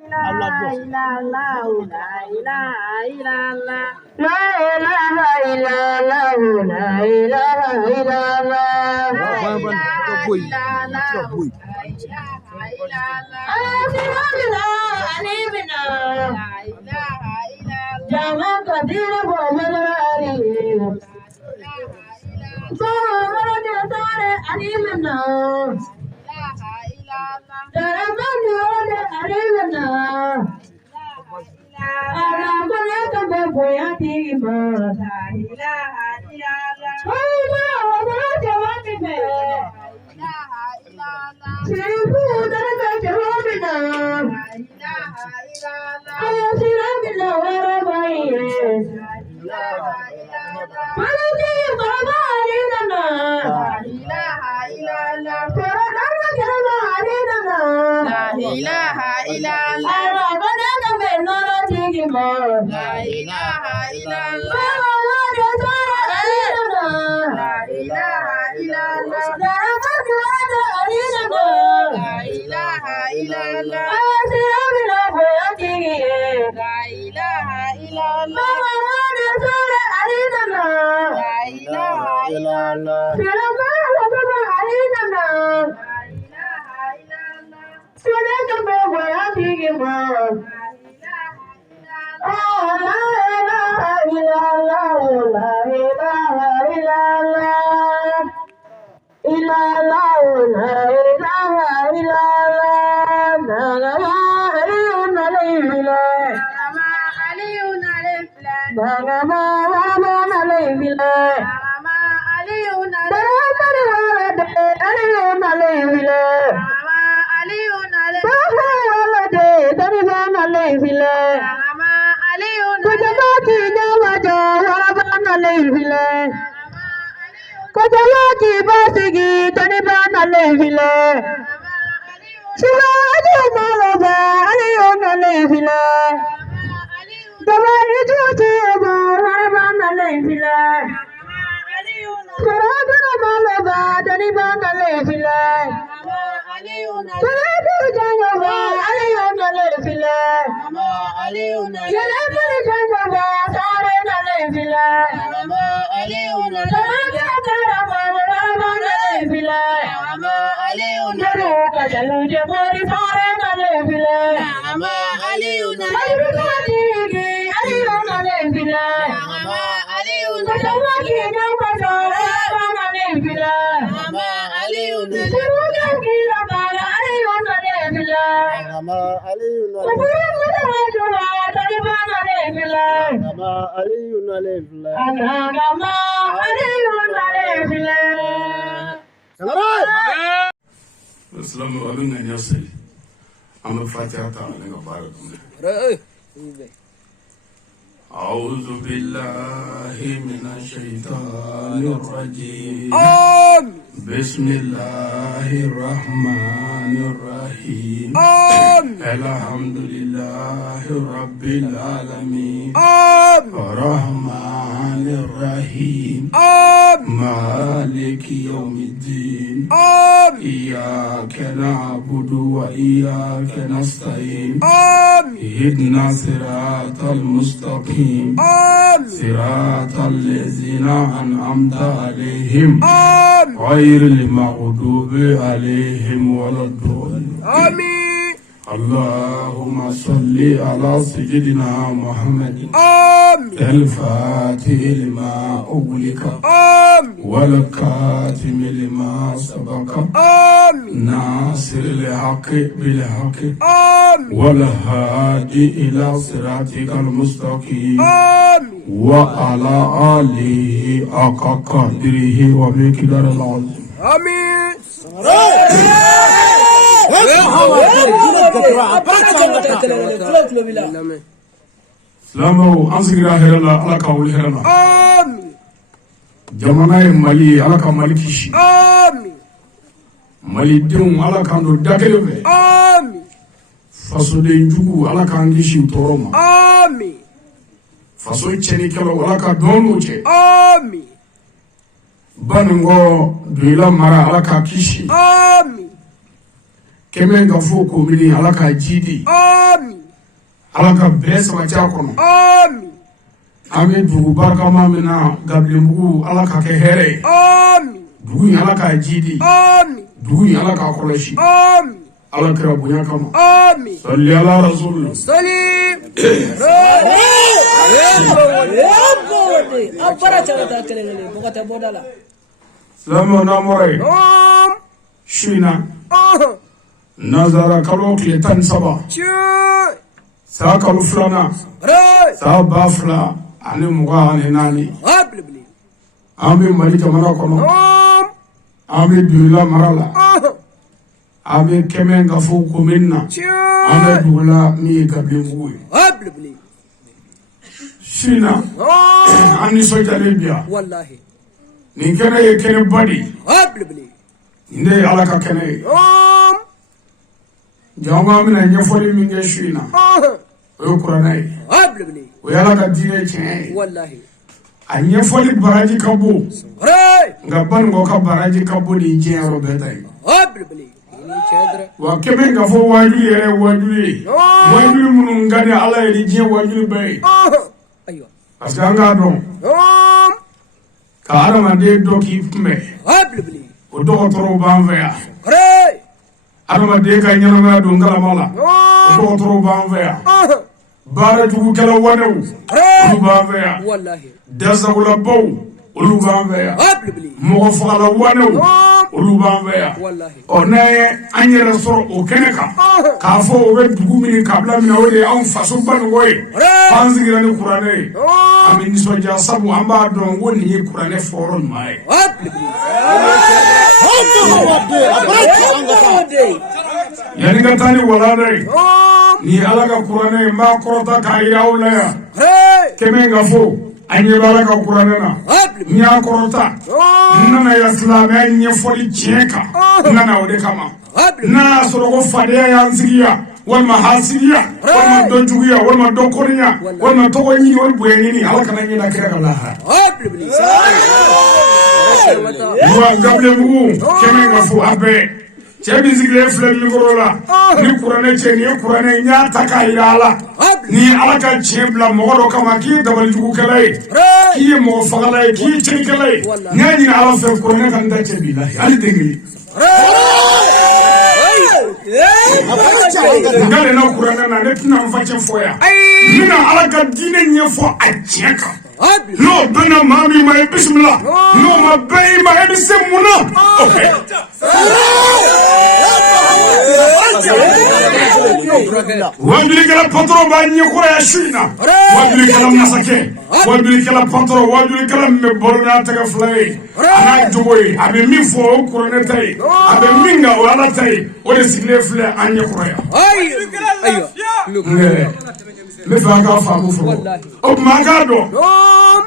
Allah bless you. أعوذ بالله من الشيطان الرجيم بسم الله الرحمن الرحيم الحمد لله رب العالمين الرحمن الرحيم مالك يوم الدين إياك نعبد وإياك نستعين اهدنا صراط المستقيم صراط الذين أنعمت عليهم غير المغضوب عليهم ولا الضالين آمين. اللهم صل على سيدنا محمد الفاتح لما أغلق والكاتم لما سبق ناصر الحق بالحق والهادي إلى صراطك المستقيم وعلى آله حق قدره ومقدار العظيم آمين. Lamo ansigira herala alaka wuli herana. Amin. Jamana ye Mali alaka Mali kishi. Amin. Mali denw alaka ndo dakele be. Amin. Faso de njugu alaka ngishi utoroma. Amin. Faso cheni kelo alaka donu che. Amin. Banungo duila mara alaka kishi. Amin. kɛmɛ ka fɔ komini ala ka ji di ala ka bɛɛ sabati a kɔnɔ an bɛ dugu barikama min na Gabilenbugu ala ka kɛ hɛrɛ ye dugu in ala ka ji di dugu in ala ka kɔlɔsi ala kɛra bonya kama salli ala rasul silamɛw n'a mɔra ye su in na nazara kalo tile 13 san kalo 2 san 2024 an bɛ Mali jamana kɔnɔ an bɛ Doila mara la an bɛ kɛmɛ ka fɔ komini na an bɛ dugu la min ye Gabilenbugu ye su in na an nisɔndiyalen bi yan nin kɛnɛ ye kɛnɛba de ye nin de ye ala ka kɛnɛ ye jɔn ko an bɛna ɲɛfɔli min kɛ su in na o ye kuranɛ ye o ye ala ka diinɛ tiɲɛ ye a ɲɛfɔli baraji ka bon nka banikɔ ka baraji ka bon ni diɲɛ yɔrɔ bɛɛ ta ye wa kɛmɛ ka fɔ wajuli yɛrɛ ye wajuli ye wajuli minnu ka di ala ye ni diɲɛ wajuli bɛɛ ye parce que an k'a dɔn ka adamaden dɔ k'i kunbɛn o dɔgɔtɔrɔw b'an fɛ yan adamaden ka ɲɛnamaya don kalama la o dɔgɔtɔrɔw b'an fɛ yan baarajugukɛla wanew olu b'an fɛ yan dasagolabaw olu b'an fɛ yan mɔgɔfagala wanew olu b'an fɛ yan ɔ n'a ye an yɛrɛ sɔrɔ o kɛnɛ kan k'a fɔ o bɛ dugu min kabila min na o de ye anw faso banikɔ ye k'an sigira ni kuranɛ ye an bɛ nisɔndiya sabu an b'a dɔn ko nin ye kuranɛ fɔyɔrɔ ɲuman ye yanni ka taa ni walanda ye ni ala ka kuranɛ ye n b'a kɔrɔta k'a yira aw la yan kɛmɛ ka fɔ an ɲɛ bɛ ala ka kuranɛ na n y'a kɔrɔta n nana ya silamɛya ɲɛfɔli tiɲɛ kan n nana o de kama n'a y'a sɔrɔ ko fadenya y'an sigiya walima hasidiya walima dɔnjuguya walima dɔnkɔniya walima tɔgɔ ɲini wali bonya ɲini ala kana ɲina kira ka lahara wa Gabilenbugu kɛmɛ ka fɔ a bɛɛ cɛ min sigilen filɛ mikoro la ni kuranɛ cɛ nin ye kuranɛ n y'a ta k'a yira ala ni ala ka tiɲɛ bila mɔgɔ dɔ kama k'i ye dabalijugukɛla ye k'i ye mɔgɔ fagala ye k'i ye cɛnikɛla ye n y'a ɲini ala fɛ kuranɛ ka n da cɛ b'i la hali den kelen ngale na kuranɛ na ne tɛna n facɛ fɔ yan n bɛna ala ka diinɛ ɲɛfɔ a tiɲɛ kan n'o bɛnna maa min ma i bisimila n'o ma bɛn i ma i bɛ se mun na wajulikɛla patɔrɔn b'a ɲɛkɔrɔya su in na wajulikɛla masakɛ wajulikɛla patɔrɔn wajulikɛla min bɛ balo n'a tɛgɛ fila ye a n'a jogo ye a bɛ min fɔ o kuranɛ ta ye a bɛ min kan o ala ta ye o de sigilen filɛ an ɲɛkɔrɔya n bɛ fɛ an k'a faamu fɔlɔ o tuma an k'a dɔn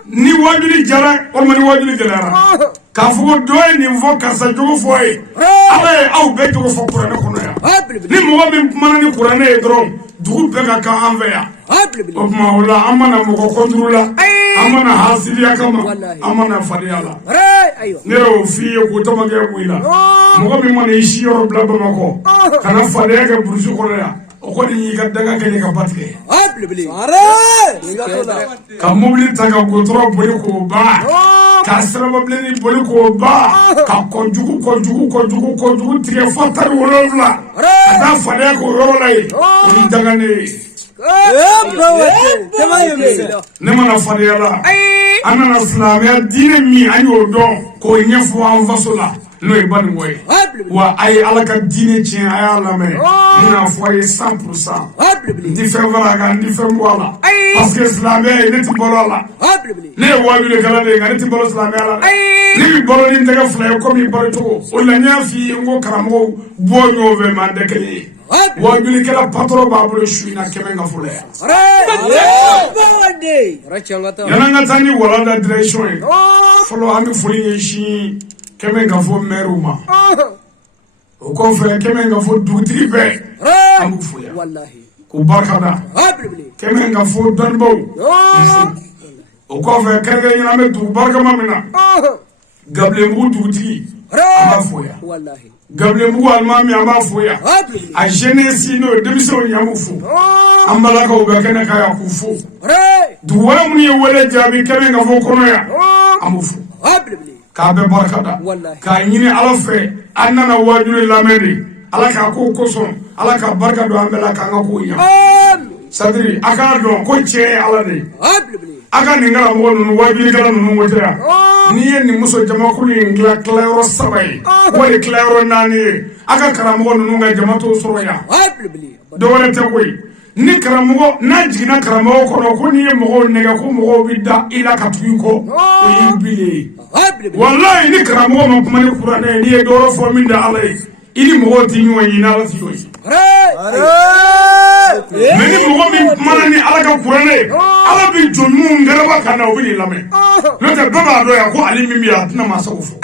ni wajuli jara walima ni wajuli gɛlɛyara k'a fɔ ko dɔ ye nin fɔ karisa jogo fɔ ye ala ye aw bɛɛ jogo fɔ kuranɛ kɔnɔ yan ni mɔgɔ min kumana ni kuranɛ ye dɔrɔn dugu bɛɛ ka kan an fɛ yan o tuma o la an mana mɔgɔ kɔnturu la an mana hasidiya kama an mana fadenya la ne y'o f'i ye k'o tamakɛ b'i la mɔgɔ min mana i si yɔrɔ bila Bamakɔ kana fadenya kɛ burusi kɔnɔ yan o kɔni y'i ka daga kɛ ka ba tigɛ ka mobili ta ka gotɔrɔ boli k'o ban ka sirababilenni boli k'o ban ka kɔjugu tigɛ fɔ 17 ka taa fadenya k'o yɔrɔ la yen o ni daga ne ye ne mana fadenya la an nana silamɛya diinɛ min an y'o dɔn k'o ɲɛfɔ an faso la n'o ye banikɔ ye wa a ye ala ka diinɛ tiɲɛ a y'a lamɛn n y'a fɔ a ye 100% n tɛ fɛn fara a kan n tɛ fɛn bɔ a la parce que silamɛya ye ne tɛ balo a la ne ye wajulikɛla de ye nka ne tɛ balo silamɛya la ne bɛ balo ni n tɛgɛ fila ye komi balo cogo o la n y'a f'i ye n ko karamɔgɔw bɔ ɲɔgɔn fɛ mɛ an tɛ kelen ye wajulikɛla patɔrɔn b'a bolo su in na kɛmɛ ka fɔlɔ yan yan'an ka taa ni walanda direction ye fɔlɔ an bɛ foli ɲɛsin kɛmɛ ka fɔ mɛriw ma o kɔfɛ kɛmɛ ka fɔ dugutigi bɛɛ an b'u fo yan k'u barikada kɛmɛ ka fɔ dɔnnibaw o kɔfɛ kɛrɛnkɛrɛnnen an bɛ dugu barikama min na Gabilenbugu dugutigi an b'a fo yan gable mu almami amafu ya a jeunesse no demiso nyamufu ambala ka ubakana ka yakufu duwa mun ye wala jabi kame nga fo kono ya amufu ka be barakada ka nyini ala fe annana wajuri lamedi ala ka ko koson ala ka barka do ambela ka nga ko ya sadri aka do ko che ala de aka ni ngala mo no wajuri kala no mo tera ni yen ni muso jama ko ni ngla claro sabai wala claro nani aka karamo no nga jama to soro ya do wala te koy ni karamo na jigina karamo ko ko ni mo nega ko mo bidda ila ka tuko o yibile wallahi ni karamo mo kuma ni qur'ane ni do fo min da alay ili mo ti nyo yina la ti yoy meni mo mi manani ala ka qur'ane ala bi jonmu ngaraba kana o bi lame lo te baba do ya ko ali mi ya na masawufo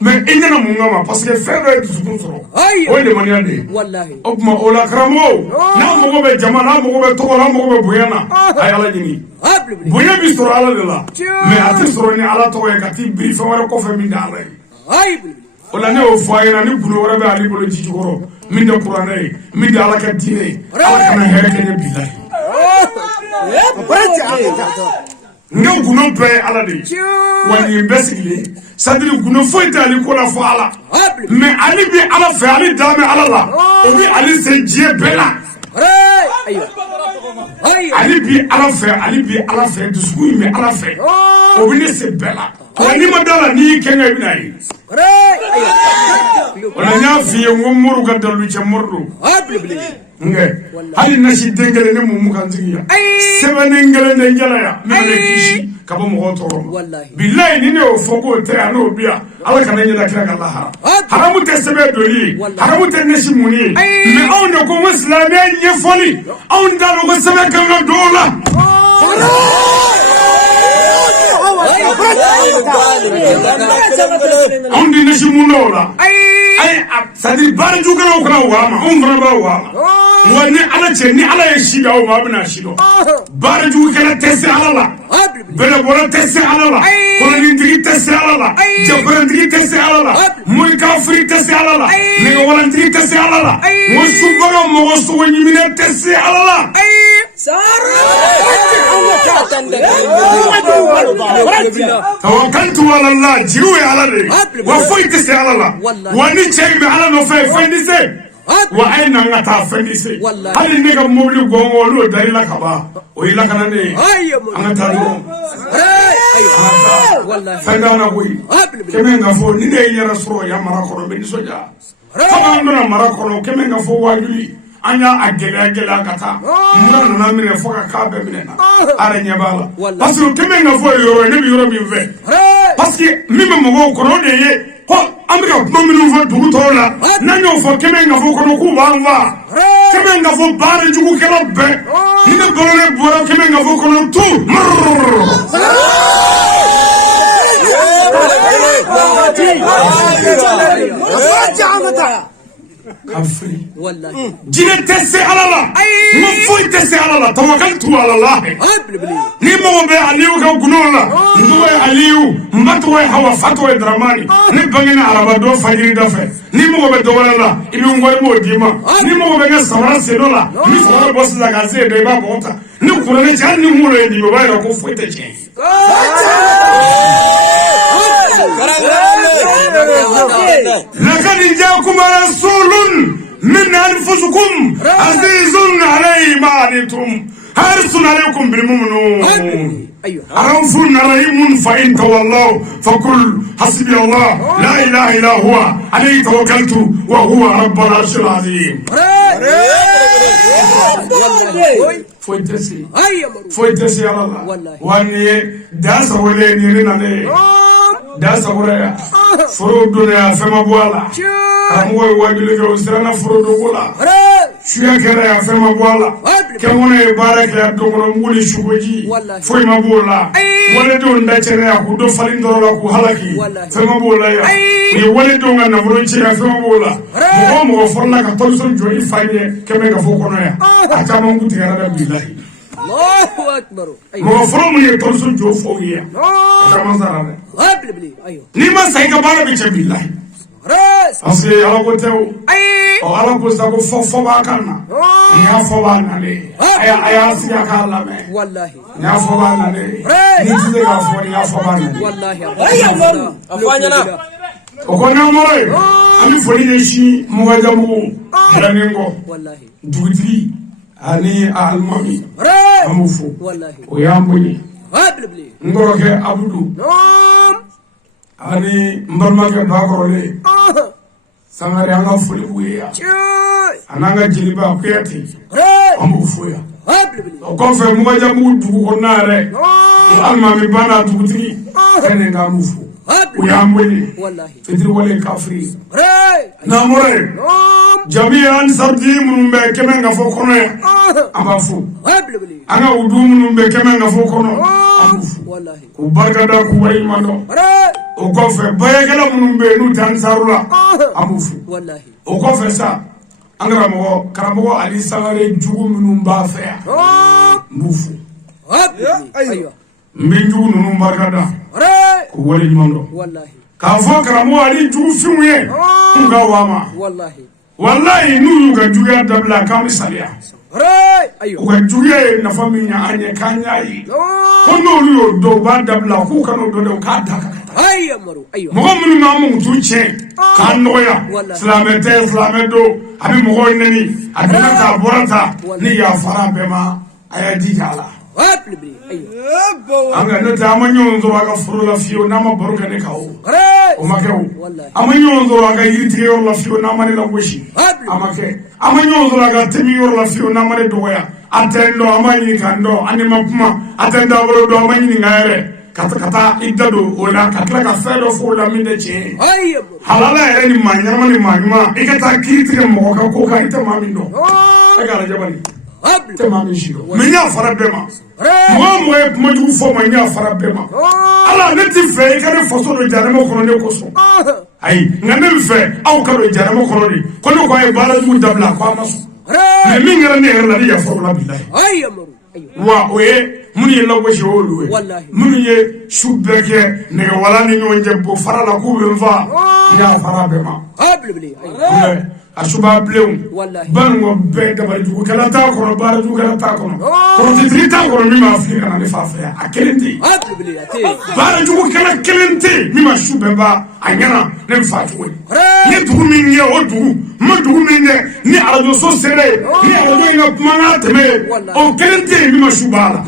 mais inyana mu ngama parce que faire do du soro o de mani ande wallahi o ma o la karamo na mo be jama na mo be to na mo be buyana ay ala jini buya bi soro ala de la mais ati soro ni ala to ya kati bi fa wara ko fe min da ala wala ne o fo ayana ni bulo wara be ali bolo ci jogoro min da qur'ane min da ala ka dine ala kana here ke billahi ngam guno pe ala de wani investigate sadiri guno foita ali ko la fo ala mais ali bi ala fe ali dame ala la o bi ali se je bela ali bi ala fe dusu mi ala fe o bi ne se bela wani madala ni kenga ibnai wala nya fi ngumuru gadalu che mordo nge hali nashi dengele ne mu kan zigiya sebane ngele ne ngela ya mele kishi kabo mo toro billahi ni ne o fogo te ano bia ala kana nyela kira Allah haramu te sebe doli haramu te nashi muni me on ne ko muslime nye foli on da lo sebe kan dola on di nashi munola ay sadiri bare jugalo ko wama on vraba wama wani ala che ni ala yeshida o babna shido bare jugalo tesse ala la bele bora tesse ala la ko ni digi tesse ala la jabran digi tesse ala la moy kafri tesse ala la ni wala digi tesse ala la mo subara mo so wani min tesse ala la توكلت على الله جيوي على لي وفويت سي على الله وني تشيب على نو فاي سي واين نغتا فندسي هل نيغا مولي غونغو لو داري لا كبا وي لا كانني انا تارو والله فندانا بوي كمن غفو ني دي رسول يا مراكو بن سوجا كما من مراكو كمن غفو واجلي anya agela kata mura na mire foka ka be mire na ara nyabala parce que keme nga fo yoro ne bi yoro bi ve parce que mime mo ko no de ye ko amika no mi no fo du to la na nyo fo keme nga fo ko no ku wa keme nga fo bare jugu kala be ni ne bolore bora keme nga fo ko no tu كفري والله جيت تسي على الله ما فوي تسي على الله توكلت على الله نيمو بي عليو كغنولا ندوي عليو مبتوي هوا فتوي درماني نبغينا على بدو فجر دفه نيمو بي دولا ابي ngoi mo dima نيمو بي سورا سيدولا ني سورا بوس لا غازي دي با بوتا ني كورني جان ني مولو دي با كو فوي تشي لقد جاءكم رسول من أنفسكم عزيز عليه ما عنتم حريص عليكم بالمؤمنين رؤوف رحيم فإن تولوا فقل حسبي الله لا إله إلا هو عليه توكلت وهو رب العرش العظيم فويتسي على الله واني داس ولي نيرنا da sabura furo ya fema bwala kamwe wajule ke usirana furo dogola shuya kera ya fema bwala kemone baraka ya dogono nguli shugoji foi mabola wale do ndachere ya kudo falindoro la ku halaki fema bola ya ni wale do ngana furo chi ya fema bola mo forla ka tolso joyi fayde kemenga fokono ya atama nguti gara billahi الله أكبر أيوة مفروض يترسل جوفوية كمان زرنا بلي أيوة لما سايك بارا بيجي بالله parce que ala ko tɛ o ala ko sago fɔ b'a kan na n y'a fɔ b'a nalen a y'a sigi a k'a lamɛn n y'a fɔ b'a nalen ni tɛ se k'a fɔ n y'a fɔ b'a nalen o ko n'an bɔra yen an bɛ foli ɲɛsin Mɔgɔjamugu Hɛrɛnin kɔ dugutigi ani alimami an b'u fo o y'an bonya n kɔrɔkɛ Abudu ani n balimakɛ Bakɔrɔlen Sangare an ka foli b'u ye yan a n'an ka jeliba Kuyate an b'u fo yan o kɔfɛ Mɔgɔjamugu dugu kɔnɔna yɛrɛ o alimami ba n'a dugutigi fɛn k'an b'u fo u y'an bonya fitiriwale kafiri n'an bɔra yen jabi an sariti minnu bɛ kɛmɛ ka fɔ kɔnɔ yan an b'a fo an ka wudu minnu bɛ kɛmɛ ka fɔ kɔnɔ an b'u fo k'u barikada k'u waleɲuman dɔn o kɔfɛ bayɛkɛla minnu bɛ yen n'u tɛ Ansaru la an b'u fo o kɔfɛ sa an karamɔgɔ Ali Sangare jugu minnu b'a fɛ yan n b'u fo n bɛ jugu ninnu barikada k'u waleɲuman dɔn k'a fɔ karamɔgɔ Ali jugufinw ye k'u ka wama wallahi n'u y'u ka juguya dabila k'an bɛ saliya u ka juguya ye nafa min ɲɛ an ye k'an y'a ye ko n'olu y'o dɔn u b'a dabila k'u kan'o dɔn dɛ u k'a da ka taa mɔgɔ minnu b'an mugutu tiɲɛ k'an nɔgɔya silamɛ tɛ silamɛ don a bɛ mɔgɔw nɛni a donna ta a bɔra ta ni yafara bɛɛ ma a y'a di k'a la an ka ne tɛ an ma ɲɔgɔn sɔrɔ a ka foro la fiyewu n'an ma baro kɛ ne kan o ma kɛ o an ma ɲɔgɔn sɔrɔ a ka yiritigɛ yɔrɔ la fiyewu n'an ma ne lagosi a ma kɛ an ma ɲɔgɔn sɔrɔ a ka temi yɔrɔ la fiyewu n'an ma ne dɔgɔya a tɛ n dɔn an ma ɲini k'an dɔn an ni ma kuma a tɛ n taabolo dɔn an ma ɲini k'an yɛrɛ ka taa i da don o la ka tila ka fɛn dɔ fɔ o la min tɛ tiɲɛ ye halala yɛrɛ ni maa ɲɛnama ni maa ɲuman i ka taa kiiri tigɛ mɔgɔ kan ko kan i tɛ maa min dɔn e ka lajɛ bani tɛ maa min si dɔn mɛ n y'a fara bɛɛ ma mɔgɔ o mɔgɔ ye kuma jugu fɔ ma n y'a fara bɛɛ ma ala ne ti fɛ i ka ne faso don jahanama kɔnɔ ne kosɔn ayi nka ne bɛ fɛ aw ka don jahanama kɔnɔ de ko ne ko a ye baara jugu dabila ko a ma sɔn mɛ min kɛra ne yɛrɛ la ne yafa o la bilahi wa o ye minnu ye lagosi o olu ye minnu ye su bɛɛ kɛ nɛgɛwala ni ɲɔgɔn cɛ bo fara la k'u bɛ n fa n y'a fara bɛɛ ma a suba bilenw banuŋɔ bɛɛ dabalijugukɛla t'a kɔnɔ baarajugukɛla t'a kɔnɔ kɔrɔtitigi t'a kɔnɔ min b'a fili ka na ne fa fɛ yan a kelen tɛ yen baarajugukɛla kelen tɛ yen min ma su bɛɛ ba a ɲɛna ne bɛ fa cogo ye n ye dugu min kɛ o dugu n ma dugu min kɛ ni arajoso sera yen ni arajo in ka kumakan tɛmɛ yen o kelen tɛ yen min ma su b'a la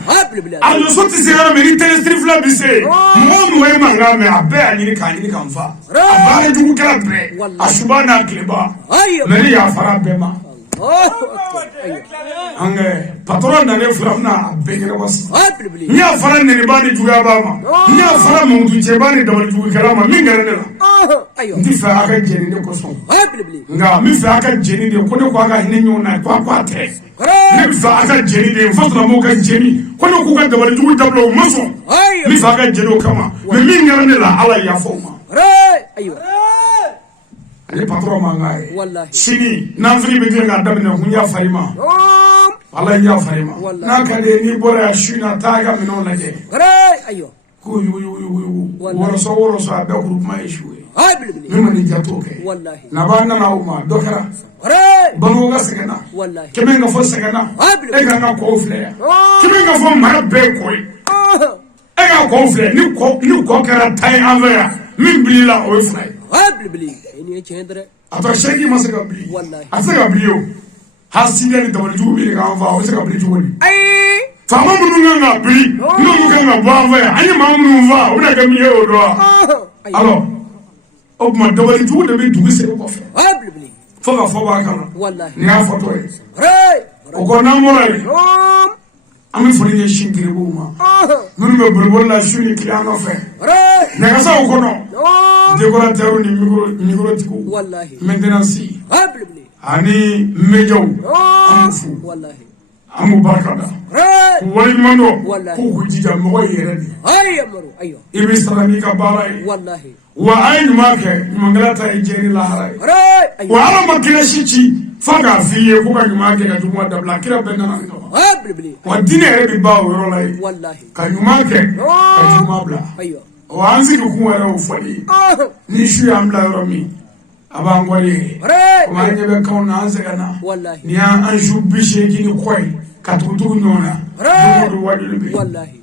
arajoso tɛ se yɔrɔ min ni tɛlɛsiri fila bɛ se yen mɔgɔ o mɔgɔ ye mankan mɛn a bɛɛ y'a ɲini k'a ɲini k'an fa a baarajugukɛla bɛɛ a suba n'a tileba mɛ ne y'a fara bɛɛ ma an kɛ patɔrɔn nalen fila bɛna a bɛɛ ɲɛnabɔ sisan n y'a fara nɛniba ni juguya b'a ma n y'a fara mɔgɔtucɛba ni dabalijugukɛla ma min kɛra ne la n tɛ fɛ a ka jɛni ne kosɔn nka n bɛ fɛ a ka jɛni de ko ne ko a ka hinɛ ɲɔgɔn na ko a tɛ ne bɛ fɛ a ka jɛni de fo silamɛw ka jɛni ko ne k'u ka dabalijugu dabila o ma sɔn n bɛ fɛ a ka jɛni o kama mɛ min kɛra ne la ala yafa o ma ale patron mankan ye sini n'anfili bɛ tila k'a daminɛ kun y'a fari ma ala y'a fari ma n'a ka di ye n'i bɔra yan su na taa i ka minɛnw lajɛ k'u yugu wɔlɔsɔ wɔlɔsɔ a bɛɛ kuru kuma ye su ye min ma ni ja t'o kɛ naba nana o ma dɔ kɛra banuw ka sɛgɛnna kɛmɛ ka fɔ sɛgɛnna e ka ka kɔw filɛ yan kɛmɛ ka fɔ mara bɛɛ kɔ ye e ka kɔw filɛ ni kɔ kɛra ta ye an fɛ yan min bilila o ye fila ye a tɔ sɛki ma se ka bili a se ka bili o hasidiya ni dabalijugu bɛ k'an fa o se ka bili cogo di faama minnu kan ka bili n'olu kan ka bɔ an fɛ yan an ye maa minnu fa o bɛna kɛ min ye o dɔn wa alors o tuma dabalijugu de bɛ dugu sen kɔfɛ fo ka fɔ b'a kan na nin y'a fɔtɔ ye o kɔ n'an bɔra yen an bɛ foli ɲɛsin giribuw ma minnu bɛ boliboli la su ni tile an nɔfɛ nɛgɛsaw kɔnɔ décorateur ni microtigiw maintenance ani médiaw an fu an b'u barika da k'u waleɲuman dɔn k'u k'u jija mɔgɔ ye yɛrɛ de i bɛ sara n'i ka baara ye wa a ye ɲuman kɛ ɲumankɛla ta ye diɲɛ ni lahara ye wa ala ma kira si ci f'a k'a f'i ye ko ka ɲuman kɛ ka juguman dabila kira bɛɛ nana nin kama wa diinɛ yɛrɛ bɛ ban o yɔrɔ la yen ka ɲuman kɛ ka juguman bila wa an sigi kun yɛrɛ o fɔli ni su y'an bila yɔrɔ min abangwari kuma nyebe kauna anzegana ni anju bisheki ni kwai katutu nyona do wadulbe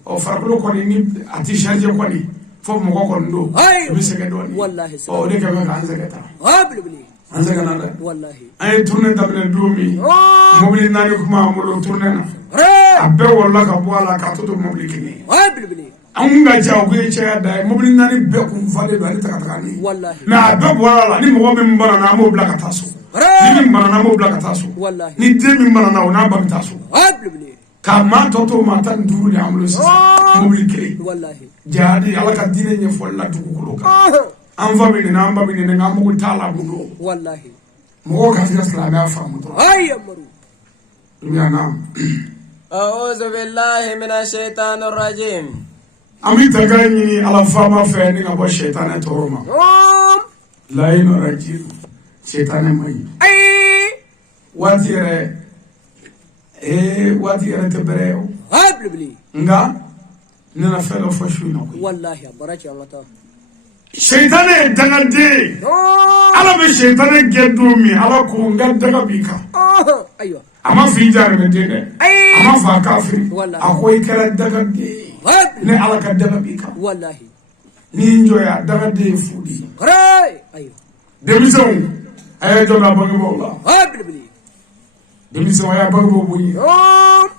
o farko ko ni ati charge ko ni fo mo ko ndo biseke do ni o de ka ka anzegata anzegana da ay tourner tabne dumi mobili nani kuma mo tourner na abbe wala ka boala ka to mobili kini anga jaw ko cheya da mobili nani be ko fade do ani takata ni na abbe boala ni mo be mbana na mo bla ka taso ni mbana na mo bla ka taso ni de mi mbana na ona ba taso kama toto mata nduru ni amulo sisa mobili kiri jadi ala ka dine nye folla dukulo ka anfa mi na amba mi ne ngamu ko tala budo wallahi mo ka sira salama afa mo ay amaru dunya nam a'udhu billahi minash shaitanir rajim ami tagani ala fama fe ni ngabo shaitan toroma la ino rajim shaitan mai ay watire tebere habli nga nana felo fashu na ko wallahi baraka Allah ta shaytane dangade ala be shaytane geddo mi ala ko nga daga bika aywa ama fi jar me dede ama fa kafiri akoy kala daga de ne ala ka daga bika wallahi ni njoya daga de fudi aywa demison ay jona bangi bolla habli demison ay bangi bo bunyi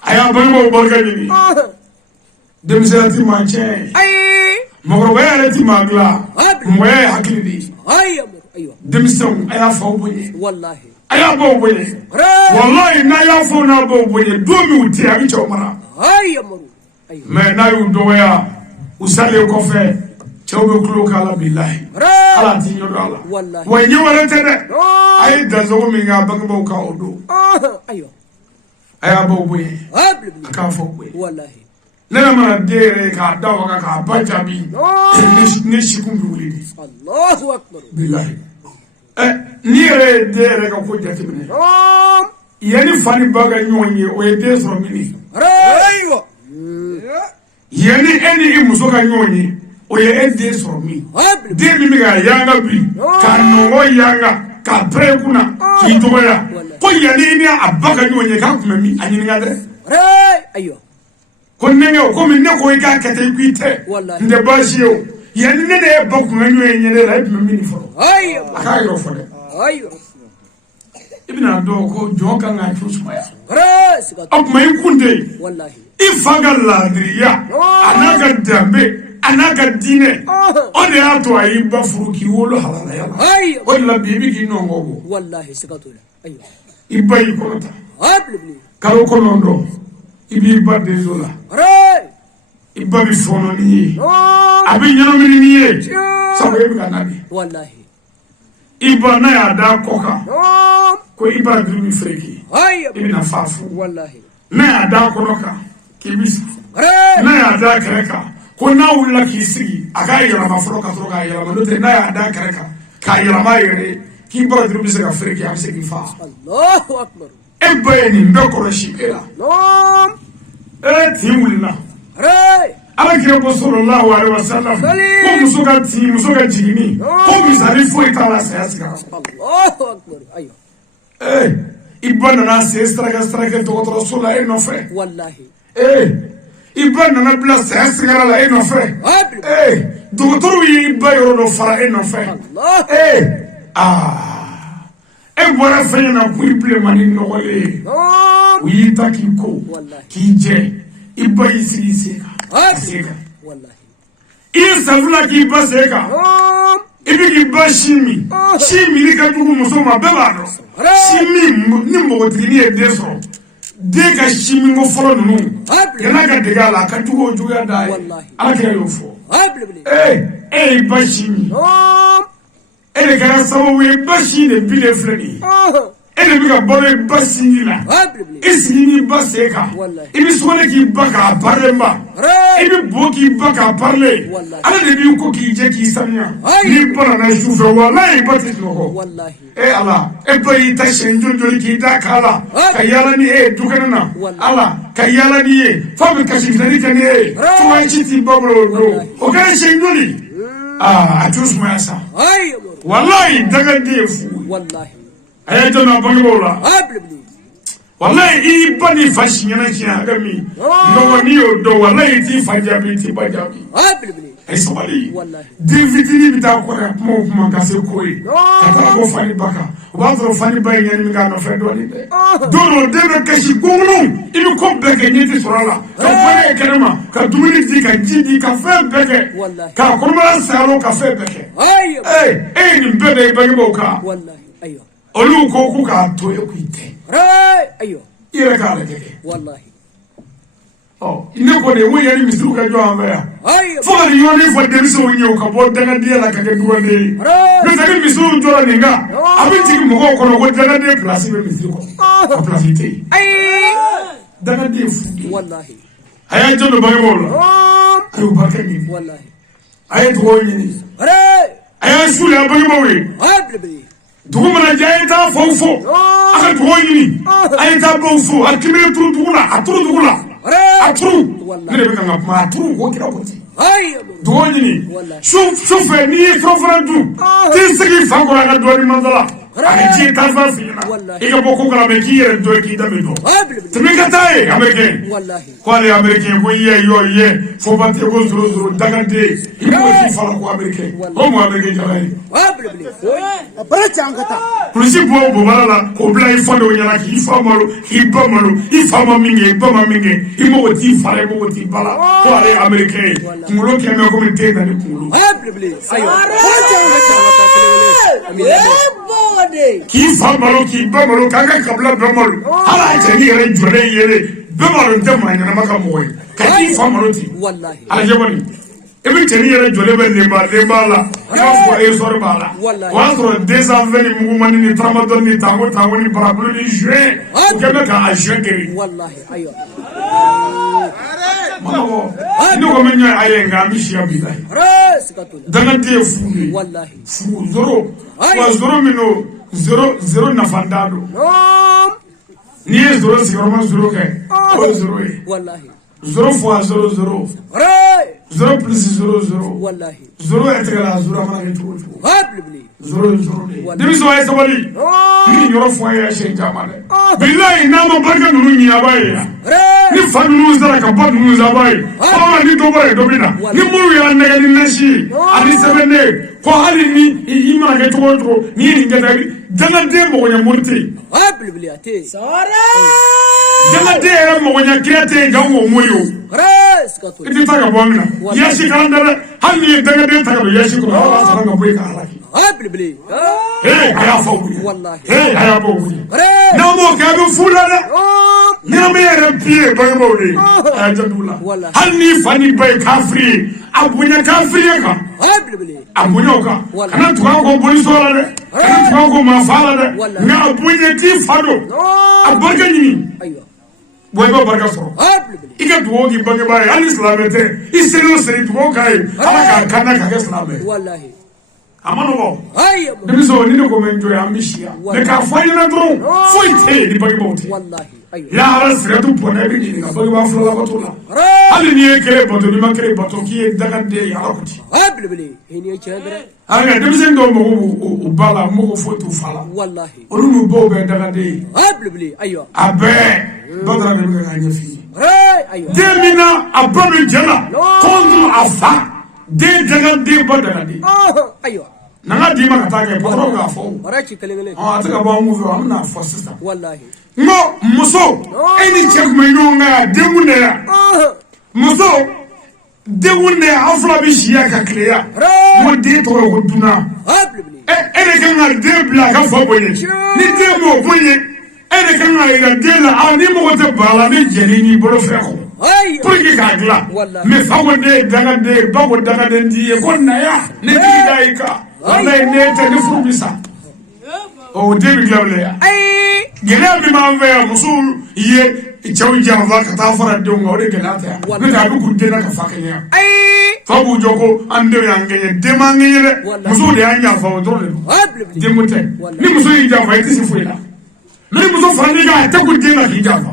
ay bangi bo barka ni demison ti manche magro wele ti magla moye hakili aywa demison ay fa bunyi wallahi aya bo bunyi wallahi na ya fo na bo bunyi do mi uti abi chomara aywa me na yu do ya usale ko fe chawbe klo kala billahi ala ti nyodo ala wallahi wenye wala tede ay dazo mi nga bangi bo ka odo aywa aya bo bunyi aka fo bunyi wallahi nana mana dere ka dawa ka bajabi ni shikum biwuli Allahu akbar billahi nire dere ka ko jati mine yani fani baga nyonye o ede so mini aywa yani eni muso ka nyonye o ye ede so mi de mi ga yanga bi ka no yanga ka pre kuna ki doya ko yani ni abaga nyonye ka kuma mi anyini ngade aywa konnenge ko min ne ko ka kete kuite nde bashiyo yani ne de bakku nganyo nyene la ibn mini fo aywa akayro fo de aywa ibn ado ko joka nga chusmaya sigat ab may kunde wallahi ifaga ladriya anaka dambe anaka dine ode ato ayi bafuruki wolo halala yala aywa wala bibi ki nongo wallahi sigatula aywa ibayi konota habli karo konondo ibi badde zola iba bi fono ni abi nyano mini ni sabu yebi kanabi wallahi iba na ya da koka ko iba grimi freki aywa ibi na fafu wallahi na ya da konoka kibisa na ya da kereka ko na wula kisigi aka yela mafuro ka tro ka yela manote na ya da kereka ka yela ma yere ki ba grimi se ka freki am se ki fa Allahu akbar ebe ni ndokoro shikela tiwulina ala kira ko sallallahu alaihi wasallam ko musoga jigini ko misali fo itala sayasika Allahu akbar aywa ibana na se straka to rasul no fe wallahi ibana na bla sayasika la no fe docteur yi bayoro no fara no fe bora fe na ku iple mani no wale wi takiko kije ibai sika wallahi isafuna ki baseka ibi ki bashimi shimi ni ka dugu musoma bebado shimi ni mo tini e deso de ka shimi ngo folo nunu yana ka de gala ka dugu juya dai ala ka yo fo bashimi ele kana sababu e bashi de bile flani ele bi ka bore bashi la isi ni baseka ibi sone ki baka parlemba ibi boki baka parle ala de bi ko ki je ki samya ni bana na shufe wallahi batis no ko wallahi ala e bayi ta shenjo ki da kala kayala ni dukana ala kayala ni fa bi kashi fitani kan to ai chiti bablo do o ka shenjo ni a just ma sa wallahi daga de fu wallahi aya jama bangola abli wallahi I bani fashi yana kiya ga mi no ni o do wallahi ti fajabi ti bajabi abli ay sabali wallahi divitini bita ko mo kuma ka se koyi ka ko fani baka wa do fani bay nyani mi ga no fe do ni de dolo de be kashi gongnu ibi ko beke ni ti sorala ka fane kenema ka dumuni di ka jidi ka fe beke ka ko ma salo ka fe beke ay ni bebe bagi boka wallahi ayo olu ko ku ka to e ku ite ayo ire ka le keke wallahi ine ko de wo yari misiru ka jo amba ya fo ni yoni fo de so nyi ka bo daga dia la ka ke duwa de ni sa ke misiru jo la ninga abi ti mo ko no ko daga de place be misiru ko place te daga de fu wallahi aya jo do bangi bola ayu bakani wallahi aya to ni aya su ya bangi bowe abli dugumana jaye ta fofo aka to ni aya ta bonfo akime turu dugula aturu dugula aturu ne be kan ma aturu ko kira ko ti doni ni shuf ni frofrandu ti sigi fangora ga doni manzala ani ji ta fa fina e ga boko kala be ki yere do ki da me do tumi ka tay americain ko ale americain ko ye fo ba te ko zuru daga de ko fi fa ko americain ko mo americain jabay bara changata kulisi bo bala ko bla I fondo nyana ki fa malu I ba malu I fa ma minge ba ma minge I mo ti fa re mo ti bala ko ale americain mulo ke me ko me te na ni mulo ayo bara changata ki fa malu ki ba malu kanga kabla ba malu ala jeni yere jore yere ba malu te ma nyana maka moy ka ki fa malu ti wallahi ala jabani ebe jeni yere jore be lemba la ka fo e sore bala wa soro 220 mugumani ni tramadol ni tango ni parablu ni juin o keme ka a juin geri wallahi ayo manawo ni ko menya ayenga mishia billahi daga te fu ni wallahi fu zoro wa zoro mino zero na fandado ni zoro sigoroma zoro ke o zoro e wallahi 0 fois 0 0 0 plus 0 0 wallahi 0 est égal à 0 amana ke tuwo 0 0 demi so ay sabali ni yoro fo ya she jamale billahi na ma barka nunu ni abaye ni fadulu zara ka bod nunu zabaye o ni to bare do bina ni muru ya nega ni nashi ani sebene ko hali ni imana ke tuwo ni ngata dana de mo nya murti ate sara dana de era mo nya kirete ga wo moyo iti taka bomina yashi kalandara hali dana de taka yashi ko ala saranga boy ka halaki aya fa wallahi aya bo na mo ka be fulana ni me era pie ba mo ni aya jadula hali fani bay kafri abunya kafri ka abunya ka kana tuwa ko police wala de kana tuwa ko mafala de na abunya ti fado abarka ni boy ba barka so ika duwo gi bange bare al islamete iselo seri duwo kai ala ka kana ka islame wallahi amano bo demiso ni ko men joy ambishia ne ka foyina dro foyte di bange bote wallahi ayo ya ala siratu pona bi ni ka bange ba fula ko tola hali ni kere boto ni makere boto ki daga de ya akuti hini chadra anga demiso ndo mo bala mo foto fala wallahi olu bo be daga de ayo abe badra be ga nyafi ayo demina ababe jana kondu afa de daga de badra de ayo nanga di ma kata ke patron ga fo barachi kalengele ataka ba mu fi amna fo sister wallahi no muso any check me no nga de wunde ya muso de wunde afla bi shiya ka clear mo de to ko duna ene kan na de bla ka fo boye ni de mo boye ene kan na ila de la ani mo te bala ni jeri ni bolo fe ko pour que ka gla me fa ko de daga de ba ko daga de ndi ko na ya ne di dai ka wallahi ne te ni fu bisa o de bi glable ya gele bi ma ve musul ye chawi java ka ta fara de ngo de gela ta ne ka du ku de na ka fa kenya fa bu joko ande ya ngene de ma ngene musul de anya fa o dole de mute ni musul yi java iti si fuila ni musul fa ni ga ta ku de na ki java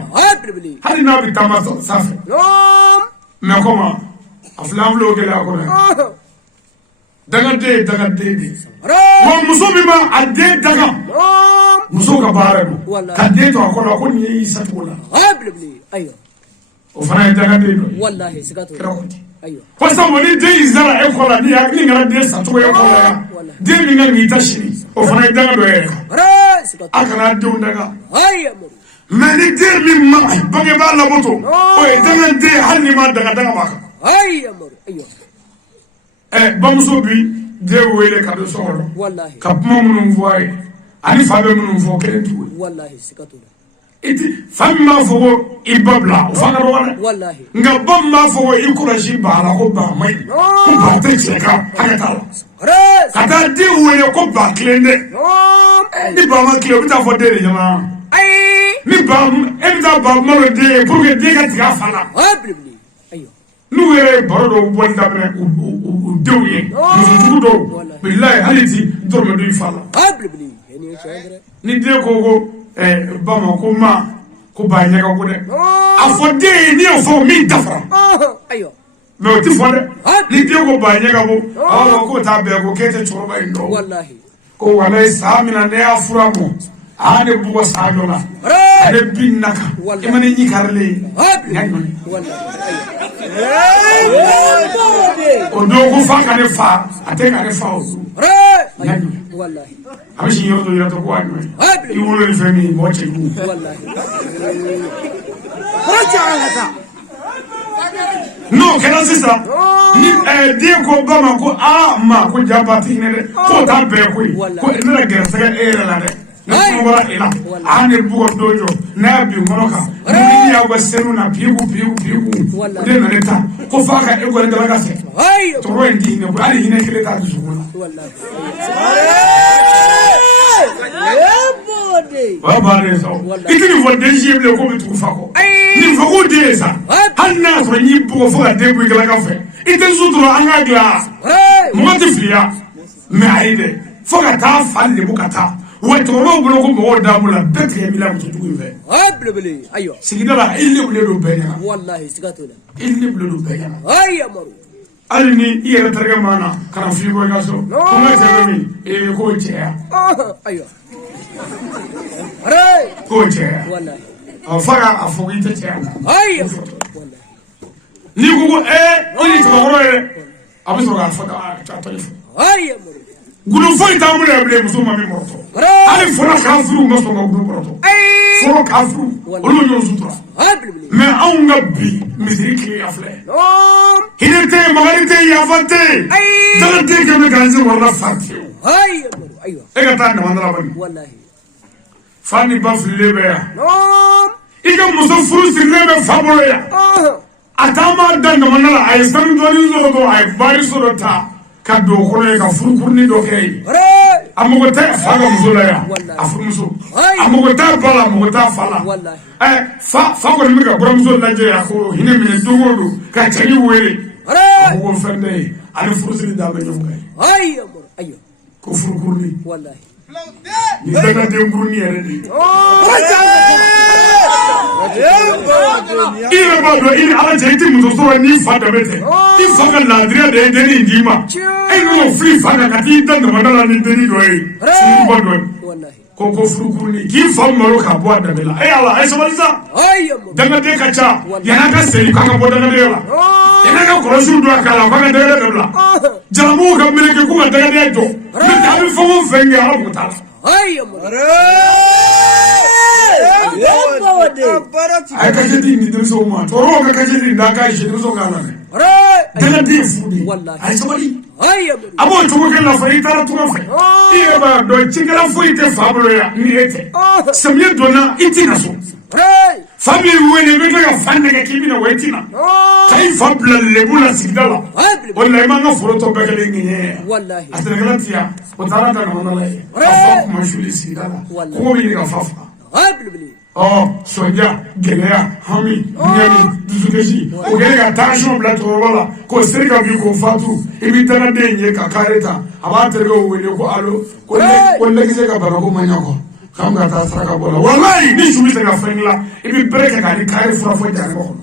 hali na bi tama safe me koma aflam lo gela ko dagade de wa muso bi ma ade daga muso ka baara do ka de to akola ko ni yi satola ayo o fana dagade do wallahi sikato ayo pasa woni de izara ekola ni ak ni ngara de sato ekola de ni ngara ni tashiri o fana dagado e akana de undaga ayo mani de mi ma bage ba la moto o e dagade hanni ma daga ba ayo ayo bamuso bi de wele ka do soro wallahi ka kuma munun voye ani fa be munun fo kelen tu wallahi sikato iti famma fo ibabla o fa ro wala wallahi nga bomma fo ikurashi bala ko ba mai ko ba te cheka hakata kata de wele ko ba klende ni ba ma kle bita fo de jama ni ba ebita ba ma de pour que de ka tiga fala ayo nu yere baro do bonda bre u dewye nu do billahi haliti dorme do fala ni de ko ba ma ko ma ko ba nya ko de afo de ni afo mi dafra ayo no ti fo de ni de ko ba nya ko ko ta be ko kete choro ba ndo wallahi ko wala samina ne afura mo ane bugo sadola ane binnaka imani ni karle o do ko fa ka ne fa ate ka ne fa o wallahi abishi yoro do yoro ko anu i wolo le femi mo che ku wallahi no kana sisa ni de ko ba ma ko a ma ko jabati ne de ko ta be ko ne gerse ga era la de Nubara ila ane bugo dojo na bi monoka ni ya wasenu na pigu de na leta ko faka e gore daga se to ro ndi ne ko ali hine kile ta dusuna baba ne so ikini vo de jible ko bitu fako ni fako de sa hanna so ni bugo fo de bu gala ka fe ite sutro anga gla mo ti fia me aide fo ka ta falle bukata wetoro bolo ko mo damula betre mi la mutu tugu fe blebele ayo sigidala ille bule do benya wallahi sigatola ille bule do benya ay amaru alni iyere targa mana kana fi ko gaso ko ma tabi e ko cheya ayo are ko cheya wallahi afara afogi te cheya ay wallahi ni ko oni to ko re abiso ga fada ta telefon ay amaru gudu foi tamule ble musuma mi morto ali fora kafru mo so gudu morto fora kafru olu yo sutra me aunga bi misriki afle hinete magarite yafante dalate ke me ganze wala fati ayo ega tan mandala bani wallahi fani bafle be ya iga muso furu sirre be fabolo ya atama dan mandala ay san doni zo do ay bari sorota ka do ko le ka furu kurni do kay amugo ta faga musola ya afu muso amugo ta bala amugo ta fala fa ko mi ka bro muso la je ya ko hine mi do godo ka tani wele amugo fende ali furu siri da be nyum kay ayo ko furu kurni wallahi ni daga de ngurni yere ni ire ba do ire ala jaiti muso so ni fa da bete i fa ga la dire de ni ndima e no free fa ga ti dan da mandala ni de ni do e si ba do wallahi ko furukuni ki fa maro ka bo da bela e ala e so balisa daga de ka cha yana ka se ka bo daga de la yana ka ko su do ka la ka de de bela jamu ka mele ke ku daga de do me ta mi fo mo fenge ala ko ta ay ka jadi ni de so ma to ro ka jadi da ka shi de so ka la ne daga de fudi ay so bali abo to ko la fa ita to fa ire ba do chingala fo ite fablo ya ni ete samye dona itina so family wene me ga fanne ga kimina wetina kai fabla lebula sigdala wallahi ma no foro to begale ngi wallahi atragalatia o tarata no no le afa ma shuli sigdala ko bi ga fafa soja gelea hami nyani duzukeshi o gelega tension blato wala ko serika bi ko fatu ibi tana de nye ka kareta abatere go wele ko alo ko le kise ka barako manyako kam ga ta saka bola wallahi ni shumi se ga fengla ibi breke ka ni kare fura fo jare ko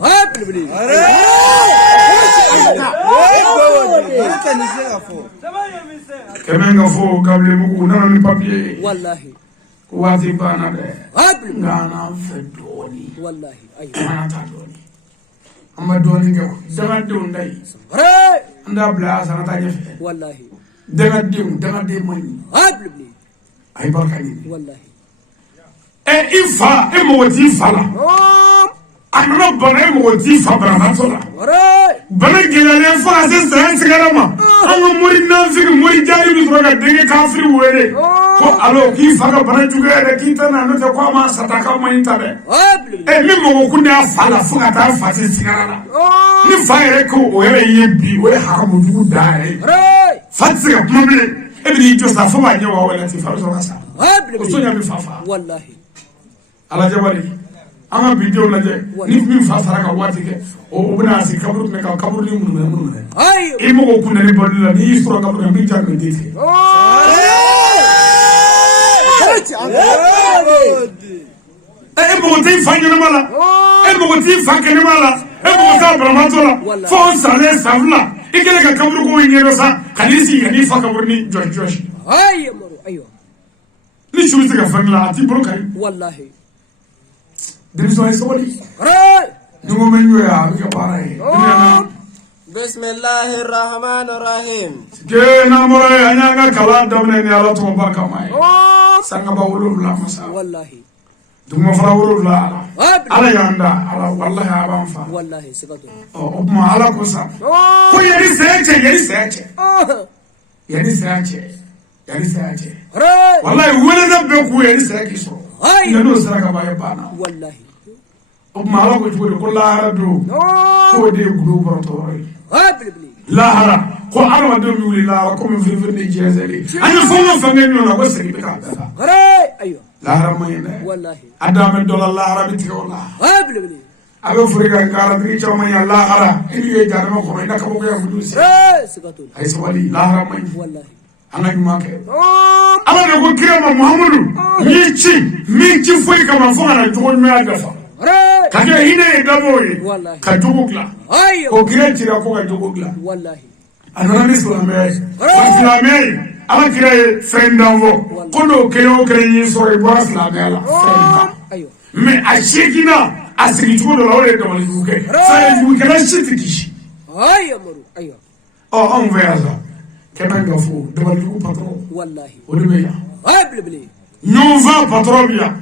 Kemenga fo kable buku nana papier. Wallahi. Kuwazi bana de. Habli. Ngana fedoni. Wallahi. Ayo. Ngana tadoni. Amma doni ga dama dundai. Hare. Anda bla sana ta jefe. Wallahi. Dama de mani. Habli. Ay barkani. Wallahi. Ifa emoti fala. Anana bana emoti fa bana sola. Hare. Bana gelale fa ase san sigarama. Anga muri nanfigi muri jari bi sura ga denge kafiri wele. Ko alo ki faga bana juga de kita na no te ko ma sataka ma intade. Habli. Mi mo ko ne fala fuga ta fa se sigarala. Ni fa yere ko o yere yebi o haramu dugu dare. Hare. Fatsiga mabile e bi jo sa fa ba nyawa wala ti fa so ka sa. Habli. O so nya bi fafa. Wallahi. Ala jabari ama video laje ni min fa saraka wati ke o bina si kaburu ne ka kaburu ni mun ne Ayo. e mo ko kunani bodila ni isro kaburu mi jar me dite e mo ti fa ni mala e mo ti fa ke ni mala e mo sa bramatola fo sale savla ikele ka kaburu ko ni rosa kanisi yani fa kaburu ni josh Ayo maro. Ayo. ni chuzi ka fangla ati brokai Wallahi. diriso ay sawali Hare. nugo menyo ya bi ka parai Bismillahirrahmanirrahim. ke na mo anya kala damne ni ala to barka mai sanga ba wulula masa Wallahi. duma fara wulula Habli. ala yanda ala wallahi aban fa Wallahi. Sikatu. o ma ala ko sa ko yari seche Hare. wallahi wala da be ku yari seche so Ay. ina no saraka ba ya bana Wallahi. o ma ala ko tuwo ko la harabu ko de gudu borto Habli. lahara ko arwa do mi wuli lahara ko mi fi ni jezeli anya fo mo fa ngeno na ko seri be ka da Hare. Ayo. lahara may ne Wallahi. adame dola lahara bi tiyola Habli. abe furiga ngara bi chama ya lahara ili ye jarama ko ina ka mo ya mudu si Hare. Sikatu. ay sawali lahara may Wallahi. ana make ala ne ko kirama muhammadu mi ci foi kama fo na jogo mi agafa Hare. ka ke hine e dabo yi Wallahi. ka jogo gla Ayo. o kire tira ko ka jogo gla Wallahi. anani islamé ala kira ye fendanvo kono keyo kire so e bo islamé ala fenda Ayo. me a shekina asiri tudo la ole do libuke sai libuke la shitiki Ayo maro. Ayo. on verra kemen gafo do libuke patron Wallahi. o de meya Habli. non va patron bien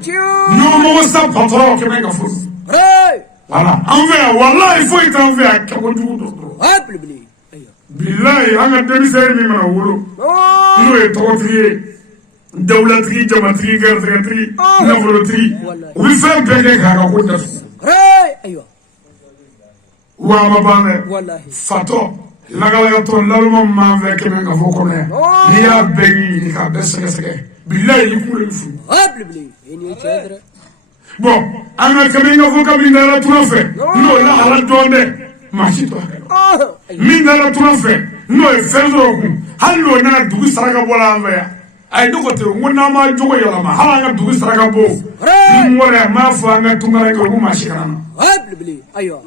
non mo sa patron kemen gafo Hare. voilà on verra wallahi il faut être en verra que ko judo Habli. Ayo. billahi anga demisere mi mana wolo no e tawfiye dawlatri jamatri gardatri navolotri wi fem peke ka ko da Hare. Ayo. wa ma bane Wallahi. fato lagala to lalma ma ve ke nga fo ko ne ni ya begi ni ka besege sege billahi ni kule fu Habli. Ini chedra. bon anga ke nga fo ka bi ndala tunafe no la ala donde mashito min dala tunafe no e ferzo ku hallo na dugu saraka bola amba ay do ko te ngona ma jogo yala ma hala nga dugu saraka bo ni ngore ma fa nga tungara ko ma shikana Habli. Ayo.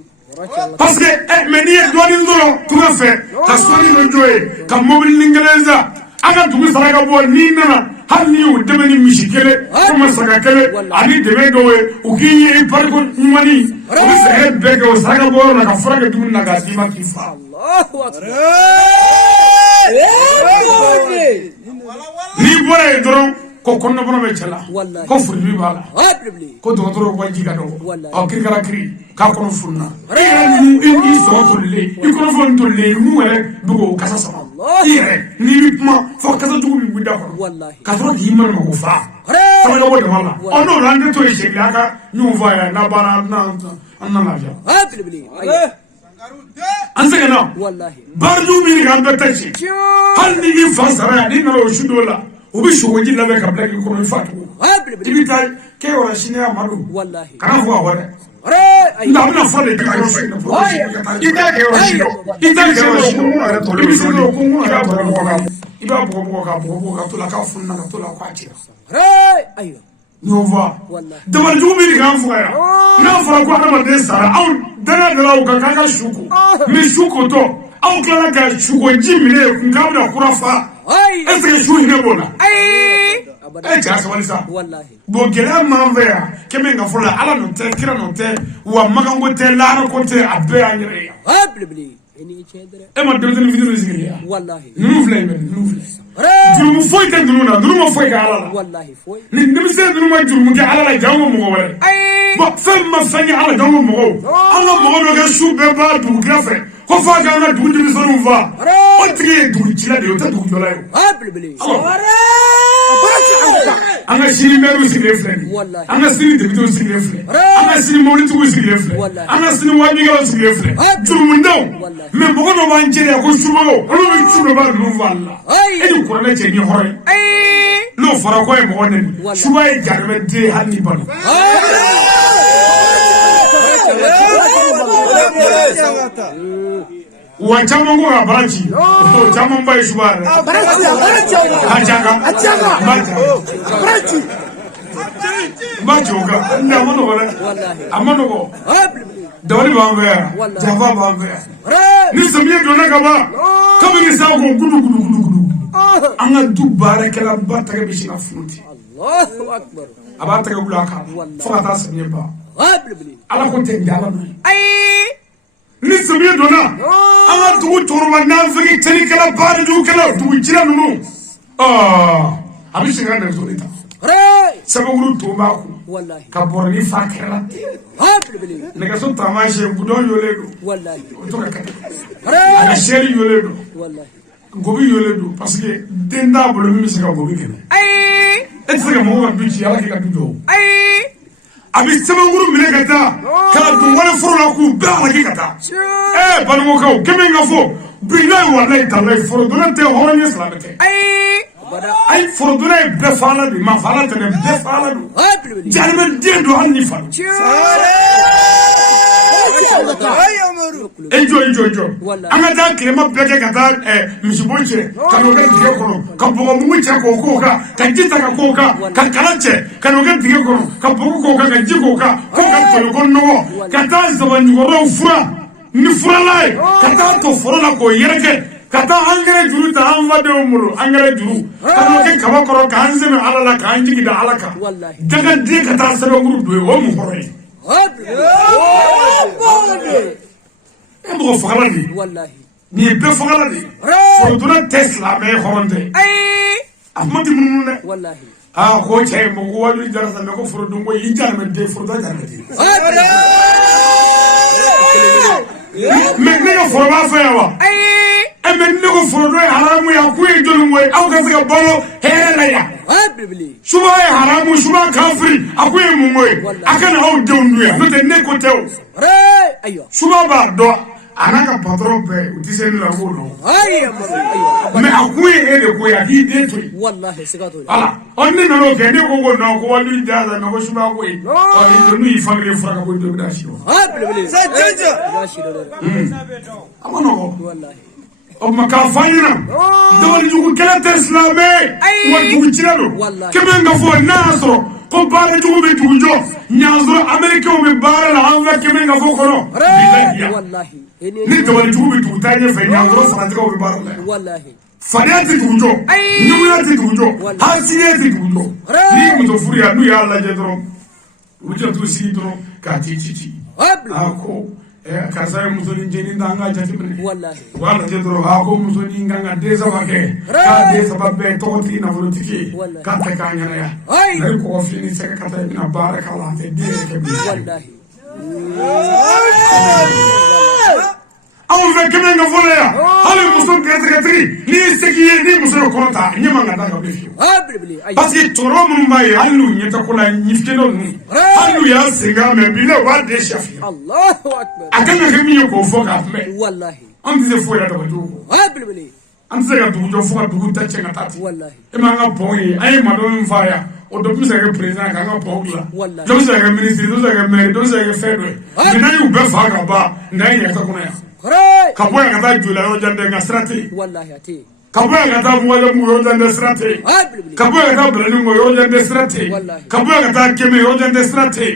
parce que mais ni do ni ndoro tunafe ka soni no joye ka mobil ningeleza aga dugu saraka bo ni nana halni o demeni mishikele ko ma saka kele ani deme do we o kiyi par ko mani o se bege o saraka bo na ka fara ke dugu na ga dima ki fa Allahu akbar. ni bore dron ko konno bono be chala Wallahi. ko furbi bala Habli. ko dotoro ko jiga do Wallahi. o kirkara kiri ka kono funna ni in so to le i kono fon to le mu wala dugo kasa sama ire ni ma fo kasa dugo bi buda ko Wallahi. ka so di man ko fa Hare. sama do de wala o no rande to e shega ka ñu va ya na bana na anna la ja Habli. Ayo. an sega na Wallahi. barju mi ga betachi hal ni gi fasara ni na o shudola o bi shogoji la be ka blaki ko no fatu Habli. tibita ke wala shine amadu Wallahi. kana fo awore Hare. Ayo. nda bna fo de ka ko shine ita ke wala shino ita ke wala shino ara to le so ko mu ara to ko ka iba bo ka to la ka funna ka to la kwa tira Hare. Ayo. nova Wallahi. dabar jubi ga fo ya na fo ko ama de sara aw dana dala o ka ka shuku mi shuku to aw kala ka sugoji mine kun ka na kurafa est-ce que su hine bona ja sabali sa wallahi bo gele ma vea keme nga fola ala no te kira no te wa magango te la ko te abe anyere bibli eni chedre e ma dozen video zikriya wallahi nu jurumu foy te dunu na dunu ma foy ka ala wallahi foy ni ndem se dunu ma jurumu ke ala la jango mo wala bo fem ma fanya ala jango mo ala mo no ga su be ba du grafe ko fa ga na du di sonu va o tigi du chila de o ta du jola yo bibli anga sini meru sigre fle anga sini de video sigre fle anga sini mawli tu sigre fle anga sini wani ga sigre fle jurumu ndaw me mo no ba njere ko subo o no bi subo ba du valla e ko na che ni hore no fara ko e mo ne suba e jarme de hanni ban wa chama ngo ga barachi to chama mbai suba barachi majoga nda mono wala amano go dawli banga java banga ni samiye dona kaba kama ni sawo gudu anga du barakala bataka bishina funti Allahu akbar abata ga bulaka fata samiye ba ala ko te ndala ni samiye dona anga du torma na fiki tani kala bari du kala du jira nunu abishinga na zolita sabaguru tumba ku wallahi ka borni fakira nega so tamashe budon yoledo wallahi to ka kata ana sheri yoledo wallahi gobi yoledo parce que denda bolo mi se ka gobi kene et se ka mo ga duci ala ka dudo abi sabaguru mine kata kala du wala forola ku ba la ki kata banu mo ko keme ngafo billahi wallahi tallahi foro donate horani islamete ay forodore be fala bi ma fala tane be fala do jalme de do hanni fa enjo anga da klema beke kata misiboche kano ke dige kono ka bogo mu che ko ka jita ka ko ka kalanche kano ke dige kono ka bogo ko ka jiko ka ko ka to ko no ka ta zo ban ngoro fura ni fura lai ka ta to fura la ko yereke kata angere juru ta amade umuru angere juru kano ke kaba koro ka hanzeme alala ka anjigi da alaka daga de kata sabe guru do o mu hore mo fagala ni wallahi ni be fagala ni fo dona tesla me horonde amadi mun ne wallahi ko chay mo ko walu jarata me ko fo do ngo yijal me de fo da jarata me ne ko fo ba fa yawa men ne ko foro do haramu ya ku e jolu moy aw ka saka bolo here la ya suba e haramu suba kafiri aku e mu moy akana aw de ndu ya no te ne ko tew ayo suba ba do anaka patron be utiseni la wono ayo me aku e de ko ya di de to wallahi sikato ala onni no ke ne ko no ko walu jaza no ko suba ko e o e do ni family fraka ko do da shi sa jeje amano wallahi o makafanyina dawal jugu kala teslamé wa jugu cirado kebe nga fo nasro ko bala jugu be jugu jo nyazro america o be bala la hawla kebe nga fo kono wallahi ni dawal jugu be jugu tanye fe nyazro frantika o be bala wallahi fadati jugu jo nyuyati jugu jo hasiyati jugu jo ni muto furiya nu ya Allah je dro ujo tu si dro ka titi ako kasa musoni jeni ndanga jatimne wallahi wala jedro ako musoni nganga deza wake ka deza babbe toti na volotiki kata kanyana ya ay ko fini seka kata ina barakallah te dire ke bi wallahi awu fe keme nga vola ya hali muson ketri ni seki ni muson konta nyama nga daga be fi parce que toro mun baye halu nyeta kula nyifkeno ni halu ya singa me bile wa de shafi Allahu akbar akana kemi ko foka me wallahi on disait fo ya da bajuko an se ka dugu jo fo ka dugu ta chenga tati wallahi e ma nga boye ay ma don faya o do bisa ke president ka nga bogla wallahi do bisa ke ministre do bisa ke maire do bisa ke fedwe mina yu be fa ka ba ndai ya ta kuna ya ka boya ka ta jula yo jande nga strate wallahi ati ka boya ka ta mo yo mu yo jande strate ka boya ka ta brani mo yo jande strate ka boya ka ta keme yo jande strate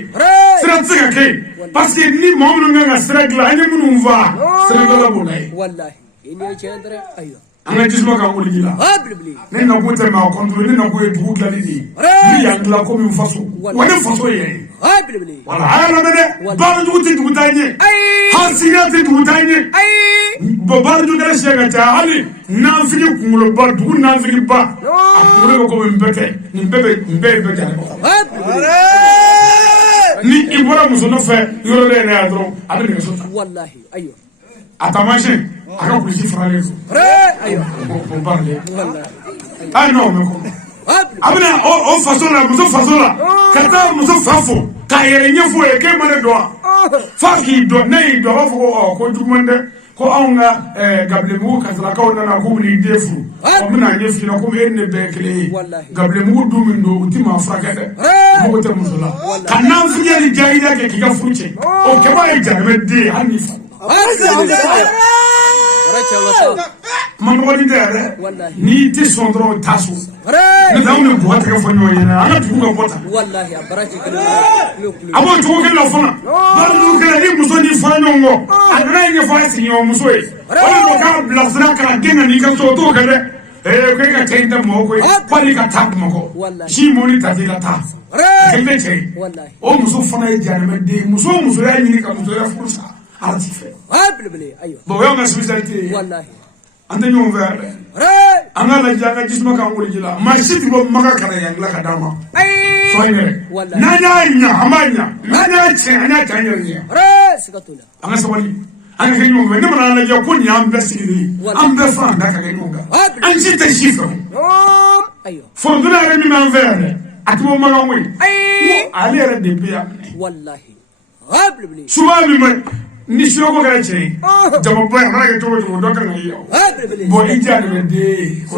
strate ka ke parce que ni mo mu nga strate la ani mu va strate la bonai wallahi إني أشندر أيوه أنا جسمك أقول لك لا قبل نحن قلت ما كنترول نحن قلت بقول لدي هي أنقلا كم ينفصل ولا فصل يعني قبل ولا عالم ده بارجو تدوتاني هالسيرة تدوتاني بارجو ده شيء كتير نافني كمل بارجو نافني با أقول لكم نبى ni ibora musono fe yoro le na adro abe ni sota wallahi ayo atamaje aka kulisi frale ayo ko parle wallahi ah non mais abena o fasola muso fasola kata muso fafo ka yere nyefo e ke mane do fa ki do nei do fo ko jumande ko awnga gable mu ka sala ka wona ko ni defu o mina nyefi na ko enne be kle gable mu du min do utima fragade ko te musula kanam fiye ni jaida ke kika fuche o ke ba ijame de hanifa man wadi dere ni ti sondro tasu ni dawne ko wata ka fonyo yana ana tu ko bota wallahi abarati abo to ko la fona ba lu ke ni muso ni fonyo ngo ana ni fa sinyo muso e wala ko ka blasra ka denga ni ka so to ke de ko ka tenda mo ko pali ka tap mo ko shi mo ni ta dila ta kelle che wallahi o muso fona e jana de muso ya ni ka muso ya fursa arti fe قبل ايوه bo yo na spécialité والله ante ñoo verre anga la janga gisma ka ngul jila ma siti bo maka kala yang la kadama soyne nanya nya amanya nanya che anya tanyo nya sikatula anga sawali anga ke ñoo ne mana la ja ko nya am besili am be fran da ka ke ñoo ga an ci te chiffre ايوه fordula re mi man verre atimo maka ngui ali re de pia والله قبل بلي suba mi ma ni sio ko ga che jamo boy ma ke to do kan yo قبل بلي bo inja ne de ko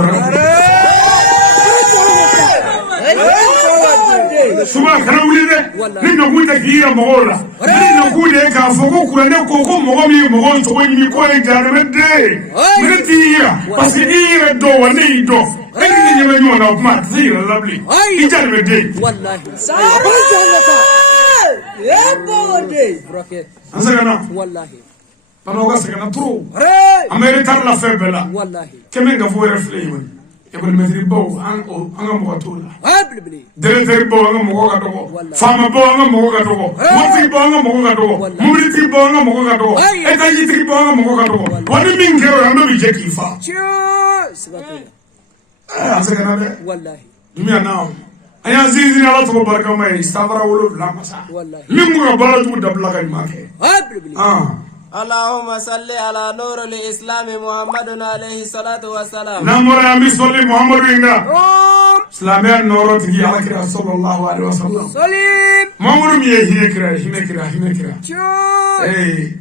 suba kana wuli de ni no ku ta kira mogola ni no ku de ka foko ku ne ko mogo mi mogo to ko ni ko e jare me de mi ti ya parce que ire do woni do ni ni me no na kuma zira lovely inja ne de والله asagana والله pano ga sagana tro amere tar la febela والله kemen ga fo refle yi e ko metri bo an mo to la قبل بلي directeur bo an mo ga to fama bo an mo ga to moti bo an mo ga to muriti bo an mo ga to e ta yitri bo an mo ga to woni min gero am bi je ki fa asagana de والله dunya now aya zizi ala to baraka mai sabara wolo la masa min mo ga bala tu dabla ga ma ke قبل بلي اللهم صل على نور الإسلام محمد عليه الصلاة والسلام نمر أمي صلي محمد وينغا سلامي نورو تجي على كرا صلى الله عليه وسلم سليم محمد مي هنا كرا اي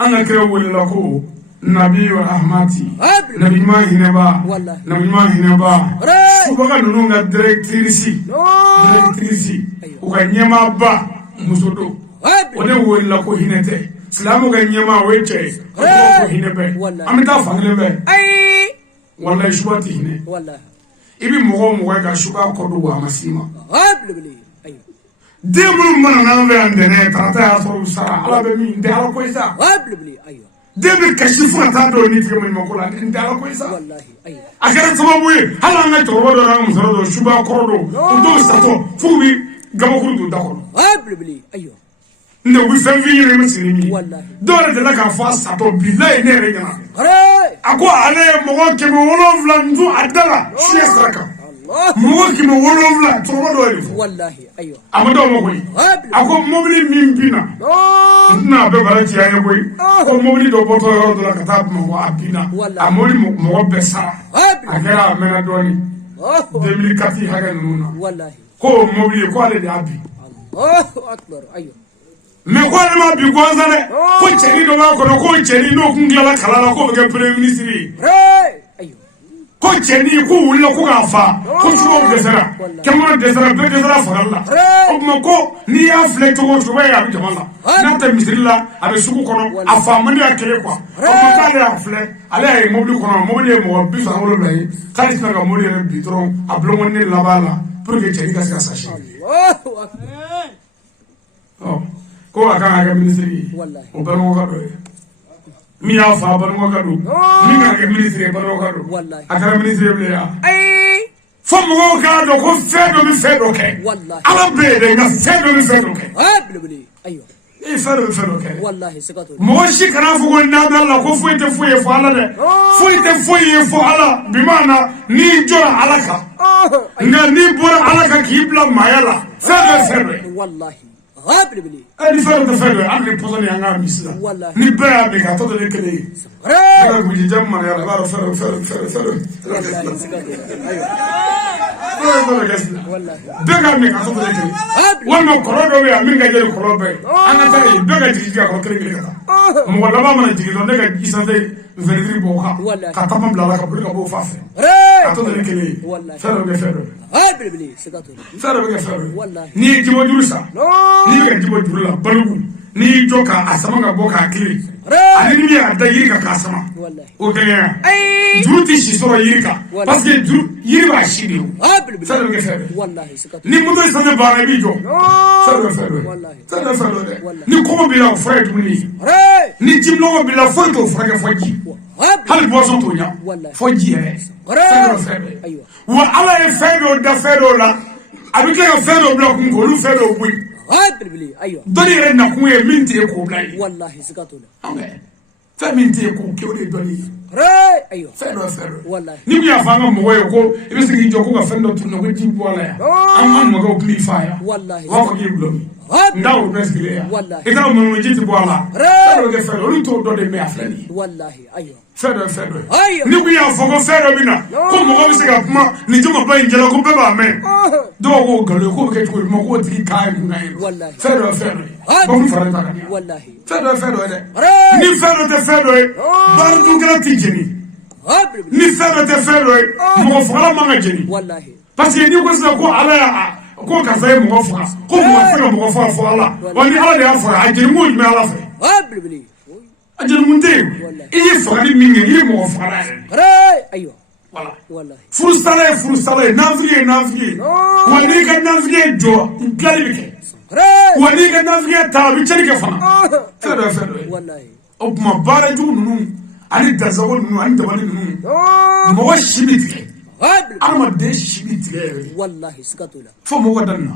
انا كرا ولا لكو نبي ورحمتي نبي ما هنا با نبي ما هنا با سبحان نونغا دايركتريسي وكانيما با مسودو ودي ولا لكو هنته Islamu ga nyama weche ko hinebe amita fanglebe wallahi shubati hine wallahi ibi mogo ga shuba ko do wa masima قبل ايوه demul mana na be andene tata ya so sara ala be mi ndala ko isa قبل ايوه debe kashifu ta do ni tigam mo ko la ndala ko isa والله ايوه akara sababu ye hala nga to do na musoro do shuba ko do sato fubi gabo ko do dakoro قبل ايوه ne wi fɛn fi yɛrɛ mi siri mi dɔwɛrɛ de la k'a fɔ a satɔ bilayi ne yɛrɛ ɲɛna a ko ale ye mɔgɔ 700 ntu a da la siɲɛ sira kan mɔgɔ 700 tɔgɔ dɔ de fɔ a ma dɔw ma koyi a ko mobili min binna n tɛna a bɛɛ bara ci an ye koyi ko mobili dɔ bɔtɔ yɔrɔ dɔ la ka taa Bamakɔ a binna a mobili mɔgɔ bɛɛ sara a kɛra a mɛnna dɔɔnin 2004 hakɛ ninnu na ko mobili ko ale de y'a bin me ko ma bi ko zare ko cheri do ma ko cheri no kun gila kala la ko be premier ministre ko cheri ko wulla ko ga fa ko chuo de sara kemo de sara be de sara fala o ma ko ni ya fle to ko be ya bi jamala na ta misri la abe suku kono afa mani akele kwa o ko ta ya fle ale ay mobili kono mobili mo bi sa wolo lay khalis na ga mobili re bi tron ablo moni la bala pour que cheri ga sa sachi oh ko aka ga ministry o be mo ga do ميا فابرو كادو ميا كمينيسري بارو كادو والله أكرم مينيسري بليا أي فمو كادو كم فيدو بفيدو كي والله على بيدي نفيدو بفيدو كي بلي أيوه إيه فيدو بفيدو كي والله سكتوا موشي كنا فوق النادي الله كفوي تفوي فعلا ده فوي تفوي فعلا بمعنى نيجور علىك نيبور علىك كيبلا مايلا فيدو والله بلي أنا فيدو أنا بوزني أنا ميسلا والله نبأ بك أتوقع لكلي أنا بيجي جمع يا الله فيدو والله سكتوا أيوه والله بيجا ميك أتوقع لكلي وانا كروبي ويا مين جاي كروبي أنا ترى بيجا تيجي كروبي كلي مولى ما من تيجي لون نيجا يسافر فيدري بوكا كاتم بلا كبر كبو فافي أتوقع لكلي فيدو بلي سكتوا فيدو والله ni jimo jurusa ni ga jimo jurula balugu ni joka asama ga boka kiri ani ni ya da yiri ka asama wallahi o kanya juruti shi so yiri ka parce que yiri ba shi ni fero ga fero wallahi sakatu ni mudo sanya ba ga bijo fero wallahi fero ni ko bi la fred ni ni jimlo bi la foto fraga foji hal boson to nya foji fero ايوه wa ala fero da fero la avec les faire au bloc qu'on nous fait au bout بلي ايوه donner ren na ku e minti e ko blai والله سكتوا amen fa minti e ko ke o de doni ايوه faire والله ni bi afanga mo yo ko e bi sigi joko ga fendo tu no ko ti bola ya amman mo ko clean fire والله wa ko gi blom ndaw presque ya والله e ta mo mo ti bola faire ke faire o to do de me aflani والله ايوه faire ايوه ni bi afanga faire bina ko mo ko bi siga kuma ni juma ba injela ko be ba me do ko galo ko ke ko mo ko ti kai mu ngai والله faire ba mu fara ta ni والله faire de ni faire de faire bar du grati jeni ni faire de faire mo fara ma jeni والله parce que ni ko sa ko ala ko ka sai mo fara ko mo fara fo ala wani ala ya fara ajeni mo me ala fa بلي ajeni mun te iye fara ni mingi ni mo fara ايوه voilà والله frustale navrier wani ka navrier jo galibike wani ka navrier ta bi cerke fana faire والله o kuma baara jugu ninnu ani dasago ninnu ani dabali ninnu mɔgɔ si bi tigɛ adamaden si bi tigɛ yɛrɛ والله سكتوا fo mɔgɔ da nin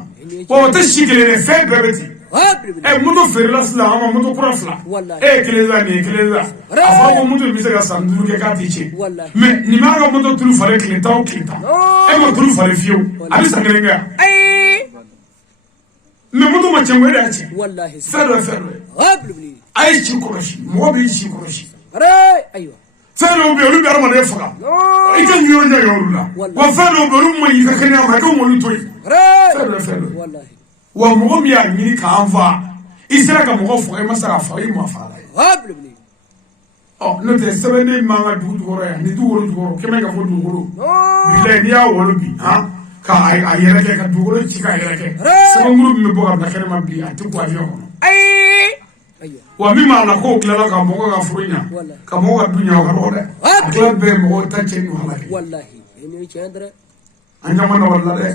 na o tɛ si kelen dɛ fɛn bɛɛ bɛ ten moto feerela sisan an ka moto kura fila e ye kelen san nin ye kelen san a fɔra ko moto bɛ se ka san 5 kɛ k'a tɛ tiɲɛ mais nin b'a ka moto tulu falen tile tan o tile tan e ma tulu falen fiyewu a bɛ san kelen kɛ yan mais moto ma tiɲɛ o de y'a tiɲɛ والله fɛn dɔ بلي a ye si kɔlɔsi mɔgɔ b'i si kɔlɔsi ايوه fɛn dɔw bɛ yen olu bɛ adamaden faga i ka ɲɔ ɲɔ olu la wa fɛn dɔw bɛ yen olu ma ɲi ka kɛnɛya ma i ka olu to yen fɛn dɔ والله wa mɔgɔ min y'a ɲini k'an fa i sera ka mɔgɔ faga i ma se k'a faga i ma faga بلي ɔ n'o tɛ sɛbɛnden man ka dugu jukɔrɔ yan ni dugukolo jukɔrɔ kɛmɛ ka fɔ dugukolo bilayi n'i y'a wolo bi ka a yɛrɛkɛ ka dugukolo ci ka yɛrɛkɛ sɛbɛnkuru min bɛ bɔ ka bila kɛnɛma bi a tɛ ko avion kɔnɔ ايوه wa min b'a la k'o tilala ka mɔgɔ ka furu ɲa ka mɔgɔ ka du ɲa o ka dɔgɔ dɛ a tila bɛɛ mɔgɔ ta cɛ ni wahala kɛ والله اني شاندره an caman dabali la dɛ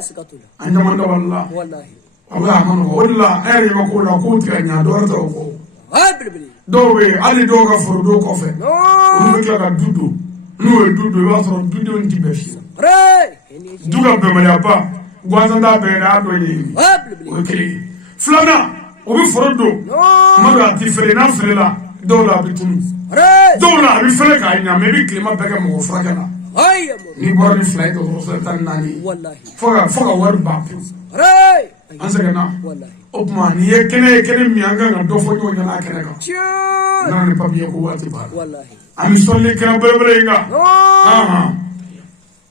سكتوا an caman dabali la والله walahi a ma nɔgɔ o de la an yɛrɛ ma k'o la k'o tigɛ ɲa dɔ wɛrɛ tɛ o kɔ بلي dɔw bɛ yen hali dɔw ka foro dɔw kɔfɛ olu bɛ tila ka du don n'o ye du don i b'a sɔrɔ dudenw ti bɛɛ fiyewu du ka bɛnbaliya ba gansan t'a bɛɛ yɛrɛ a dɔ ye o ye kelen ye filanan o bɛ foro don kuma dɔ a ti feere n'a feerela dɔw la a bɛ tunu dɔw la a bɛ fɛrɛ k'a ɲa mɛ i bɛ tilema bɛɛ kɛ mɔgɔ furakɛ la n'i bɔra ni fila ye dɔgɔtɔrɔso la 14 ye fo ka wari ban pewu an sɛgɛnna o tuma nin ye kɛnɛ min an kan ka dɔ fɔ ɲɔgɔn ɲɛna a kɛnɛ kan n nana ni papiye ko waati banna an bɛ sɔnni kɛnɛ belebele in kan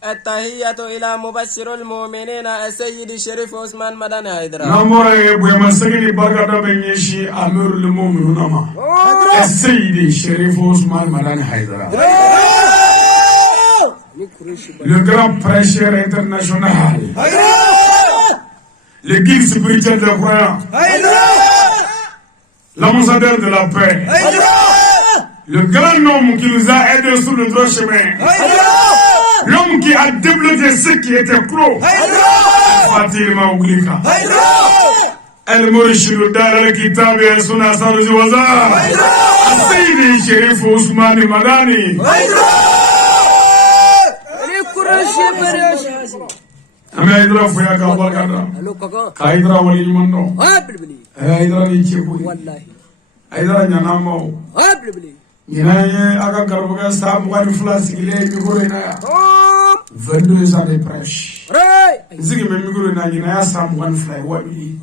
التحية إلى مبشر المؤمنين السيد الشريف عثمان مدني هيدرا نمر بوما سجني بركة بنيشي أمير المؤمنين ما السيد الشريف عثمان مدني هيدرا le grand prêcheur international le guide spirituel des croyants l'ambassadeur de la paix le grand homme qui nous a aidés sur le droit chemin l'homme qui a débloqué ce qui était clos. Fatih Maouglika. El Morishulu Dara Kitab et Suna Saruzi Waza. Sidi Sherif Usmani Madani. Ame Hydra Fuya Kabakada. Hydra Wali Mando. Hydra Nichibu. Hydra Yanamo. Yinaye aga Garbuga Sam one flash gile Migurina. Vendu is a fresh. Ziggy Migurina Yinaya Sam one fly. What will you?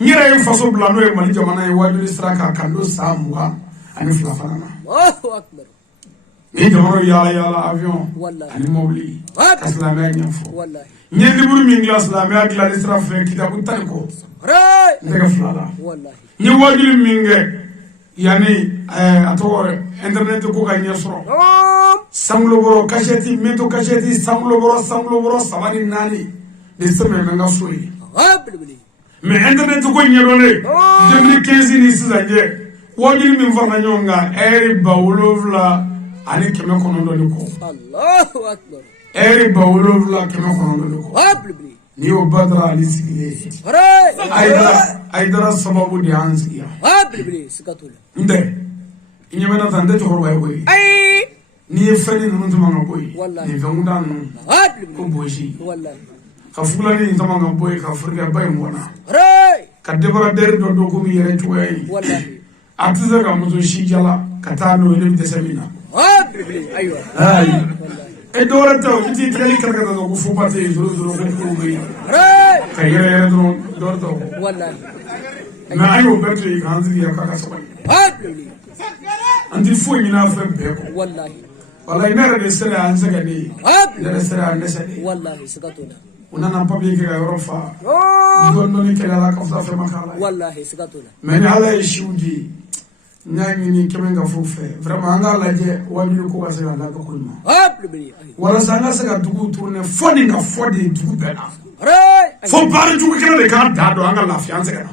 Nira yu faso blano e mali jamana e wajuli straka kando samwa ani flafana. Ni jamano yala avion ani mobili kaslame nyafo. Nyendi buru mingla slame agla disra fe kitabu tanko. Ndega flala. Ni wajuli minge yani ato internet ko ka nyesro. Samlo boro kasheti mento kasheti samlo boro sabani nani disme menga suri. Mais internet ko ñerone 2015 ni sizanje wajiri min fana nyonga eri bawulovla ani keme konondo ni ko Allahu akbar eri bawulovla keme konondo ni ko ni o badra ali sigile aidara sababu di ansiya sikatula nde inyemena tande to horwa yoy ni fani nunu to manga boy ni vangunda nu ko boji wallahi Kafulani ntamanga boy kafurika bay mwana kadebara der do ko mi yere tuway wallahi atiza ga muzo shijala katano ile mtesemina aywa ay e dora taw iti tali karga do ko fubate zuru ko ngi kayere do dor taw wallahi na ayo berto ikanzi ya kaka sabay andi fu mina fa beko wallahi nara de sera ansaga ni nara sera andesade wallahi sakatuna unana public ga Europa gondo ni kala la ka fa makala wallahi sikatuna meni ala ishudi nyani ni kemenga fufe vraiment anga laje wajulu ko wase anga ko kulma wala sanga sanga dugu tourner fodi nga fodi dugu bela fo bare dugu kala de ka dado anga la fiance kana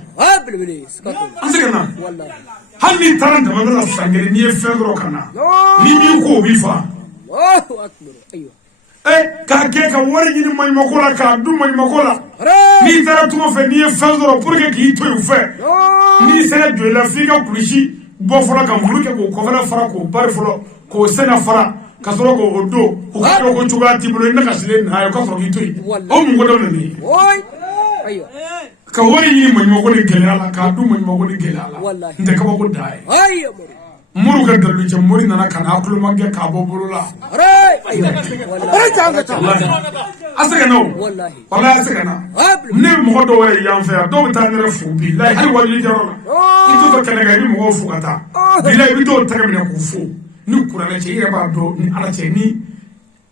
sikatuna ansegana wallahi halni taranta mandala sangere ni fendro kana ni mi ko bifa Allahu akbar aywa ka ke ka wari ni may makola ka du may makola ni tara tuma fe ni fazoro pour que ki to fe ni sera de la figa kulishi bo fola ka muluke ko fala fara ko bar folo ko sena fara ka soro ko odo ko ko tuga tibulo ina ka silen ha ko so ki to o mu godo ni oy ayo ka wari ni may makola gelala ka du may makola gelala nde ka ko dai ayo muru ga dalu je muri nana kana akulu magge ka bobulula asaka no wallahi asaka na ne mo do wala yanfa ya do ta ngere fu bi la hal wali jarona ito to kana ga ni mo fu kata bi la bi do ta ga ku fu ni kurana ce ire ba do ni ala ce ni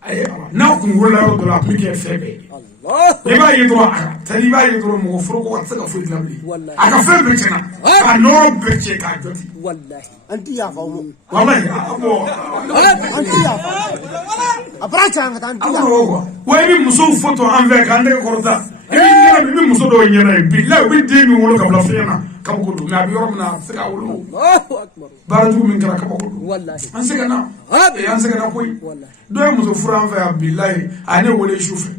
ay na ku wala do la appliquer febe Allah ba yi do tani ba yi do mo fu ko watsa fu glamli aka febe cena ka no be ce ka joti wallahi anti ya fa mo wallahi abo anti ya abracha ngata anti ya wa bi muso photo envers kan de korta e bi muso do nyana billahi bi de mi wolo ka bla fena ka ko do na bi yorom na sika wolo Allahu akbar baratu min kara ka ko do wallahi an sika na an sika na koy wallahi do muso fura envers billahi ane wole shufe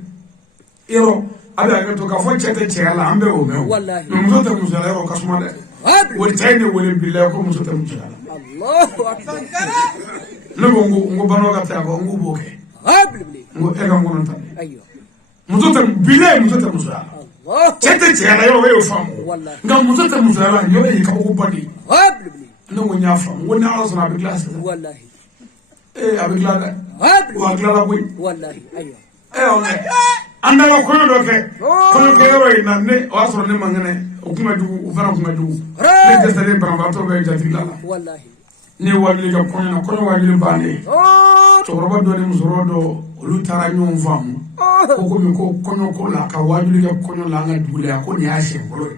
ero abi aga to ka fo chete chela ambe o me wallahi muso te muso la ero kasuma de woni tayne wole billahi ko muso te muso Allahu akbar lego ngo bano ka ta ko ngo boke ngo ega ngo nta ayo muso te billahi muso te muso Allah chete chela yo we famu nga muso te muso la yo e ka ko badi ngo nyafa ngo na ala sona bi class wallahi abi glada wa glada ko wallahi ayo on andala ko do ke ko ke ro ina ne o asro ne mangane o kuma du o fana kuma du ne de sare bramba to be jati la wallahi ne wali ga ko na ko wali bane to roba do ne musoro do olu tara nyom fam ko ko mi ko kono ko la ka wali ga kono la nga dule ko ni ashe ko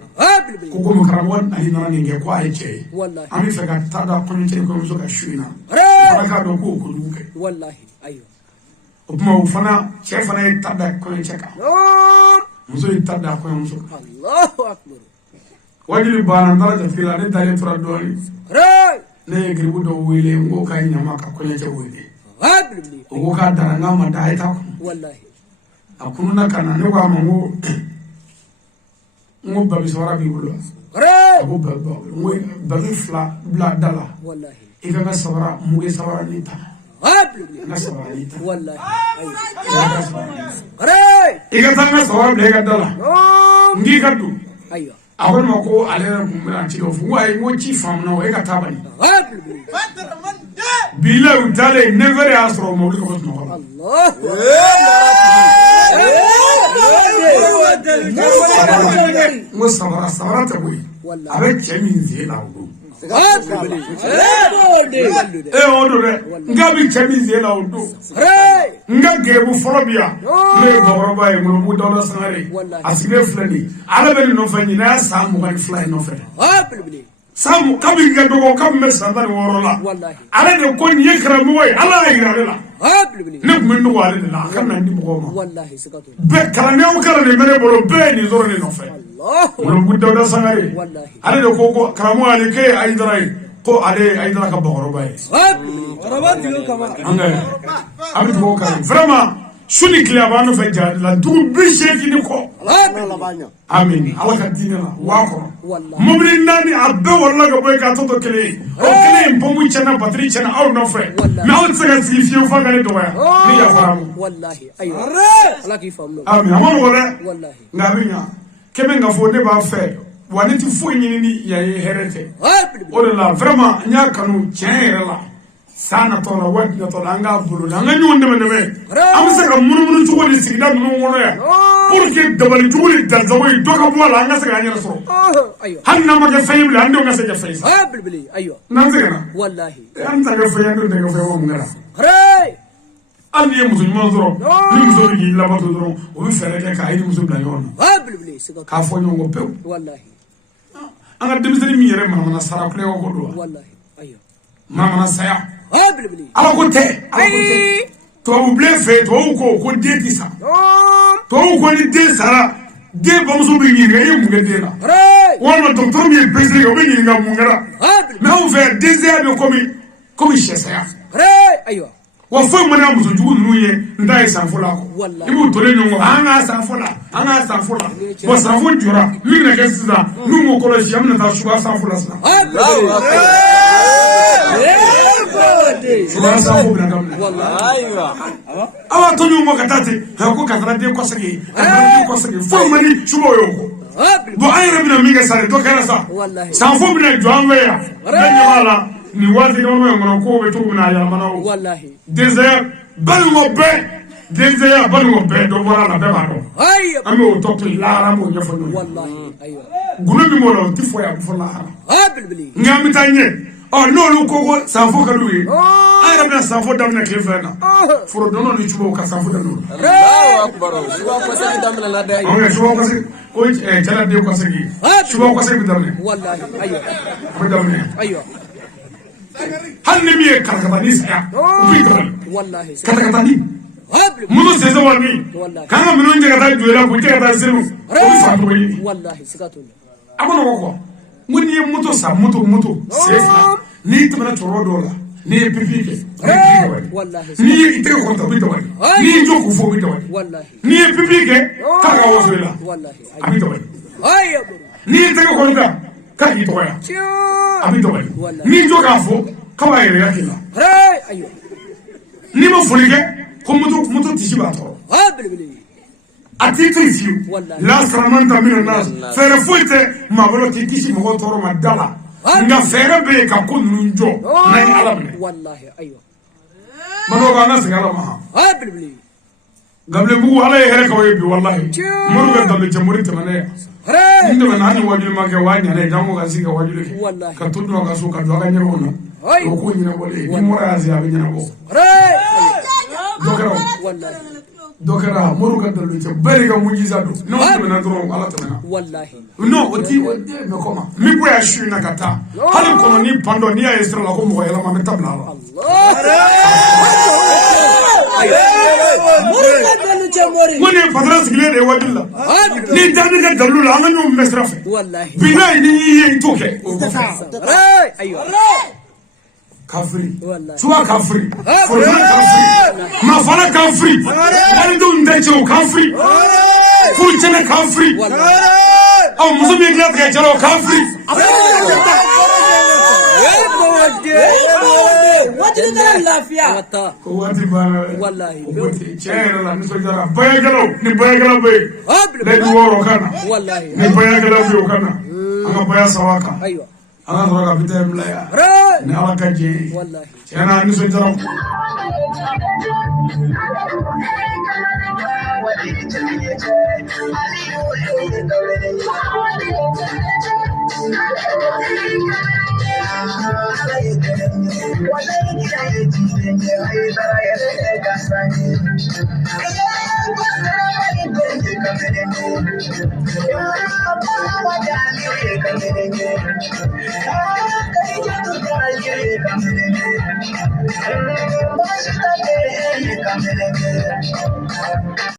ko mi karawon ali na ni nge ko ay che ami fe ga tada ko ni che ko muso ga shuina ka do ko ko du ke wallahi ayo Kuma ufana chef na tada ko cheka muso tada ko muso Allahu akbar wajiri bana ndara ta fila ne tare tura doli ne gribu do wele ngo ka nyama ka ko nyaje wele ngo ka dara ngama da ita wallahi akununa kana ne kwa mango ngo babi sora bi bulo ngo babi fla bla dala wallahi إذا ما صبر مو صبر نيتا ما صبر نيتا والله إذا تنا صبر بلغ دلا نجي كدو أيوة أقول ما كو علينا كمبلا تلوف هو أي موتشي فامنا إيه كتابني بيلا وتالي never ياسرو مولك بس نقول الله صبر تبوي أبيك جميل زي لاودو odore nga bi chamize la odo nga gebu folobia le boroba e mo mu dola sanare asibe flani ala be no fanyi na samu kan fly no fe samu kabi ga dogo kam me sadar worola ala de ko ni yekra mo way ala ayira la ne ko min wale la kan na ndi mo ma wallahi sikatu be kala ne o kala ne mene bolo be ni zoro ni no fe mo mu dola sanare ala de ko karamo ale ke ayidrai ko ale aidara ka boroba e anga abi to ka vraiment suni kliaba no fe jani la du bi sheki ni ko amin ala ka dinela wa ko mumri nani abbe wala ga boy ka to kele o kele mbomu chana batri chana aw no fe ma on sega si fi fa gale do ya ni ya famu wallahi ayo ala ki famu amin amon wala wallahi ngaminya kebe nga fo ne ba fe wani ti fo nyini ya herete o de la vraiment nya kanu tiens la sana to la wadi to la nga bulu la nga nyonde me am se ka munu chugo di sigida no wono ya pour que dabali chugo di danzawo do ka bo la nga se ka nyara so ayo hanna ma ke fayibli ando nga se ke fayisa bilbili ayo nan se kana wallahi an ta ke fayando de ke fayo mo ngara hare andi e musulman zoro ni musulman yi la ba to zoro o bi fere ke ka ay musulman yon bilbili sikatu ka fo nyongo pew wallahi anga demisani mi yere mana sara kule ko do wallahi ayo mana saya bilbili ala ko te to ble fe to ko deti sa to ko ni de sara de bamso bi ni ngai mu ngede la wala docteur mi bese ko bi ni ngam ngara mais on fait des heures comme chessa ayo wa fo mana muso jugu nu ye ndai sanfola ko ibu tole nyongo anga sanfola bo sanfo jura mi na ke sisa nu mo ko la jam na ta shuga sanfola sa shuga sanfo bla dam wallahi awa to nyongo katati ha ko katara de ko sagi fo mani shugo yo ko bo ayra mi na mi ga sare to kana sa sanfo bla jwanwe ya nyamala ni wazi kama mwana ko be to na ya mana wallahi désert balmo be do wala la be ba do ami o to lara mo nyafo no wallahi ayo gulu mi mo lo ti fo ya fo lara bilbili ngami tanye o no lu ko sanfo ka duwi ay rabna sanfo dam na klefena foro dono ni chubo ka sanfo dam no Allahu akbar chubo ko se dam la dai o chubo ko se ko jala de ko se gi chubo ko se bi dam ne wallahi ayo ko dam ne ayo hal ne mi kalkatani saya ubi dam wallahi kalkatani muno seze wani kanga muno nje kata juela ku kata siru o fa to yi wallahi sikatu akono ko muni moto sa moto sefa ni tumana choro dola ni pipike wallahi ni ite ko to bito wani ni jo ku fo bito wani wallahi ni pipike kaka wo fela wallahi abito wani ayo ni ite ko ka ka ito wani abito wani ni jo ka fo kawa yele yakila ayo ni mo fulike ko moto tishiba to bilbili atiti la salamanta min nas fere foite mabolo titishi mo toro madala nga fere be ka ko nunjo na alamne wallahi ayo mano ga nas ngala ma bilbili gable mu ala here ka bi wallahi muru ga dalle jamuri tamane inde na ni wajul ma ke wanya ne jamu ga siga wajul ke ka tuddo ga so ka do ga nyero no ko ni na bole ni mura azia be nyana bo dokero wallahi dokera muru ga dalle te bari ga mujiza do no na dro ala tamana wallahi no oti me koma mi bo ya shu na kata hali kono ni pando ni ya estra la ko mo yela ma metabla Allah mune fadra sigile de wadilla ni dani ga dallu la ngani mo mesrafe wallahi bina ni yi toke ayo kafiri suwa kafiri forma kafiri ma fala kafiri ani do ndecho kafiri fuchene kafiri au musubi glat ga jaro kafiri Wajib dengan lafiya. ko waati baana Wallahi. o waati cɛ yɛrɛ la nisɔndiyara bayagɛlaw ni bayagɛlaw bɛ yen layidu wɔɔrɔ o ka na Wallahi. ni bayagɛlaw bɛ yen o ka na an ka baya saba kan Ayiwa. an ka sɔrɔ ka bitɛn bila yan ni ala ka jɛ ye Wallahi. tiɲɛ na nisɔndiyara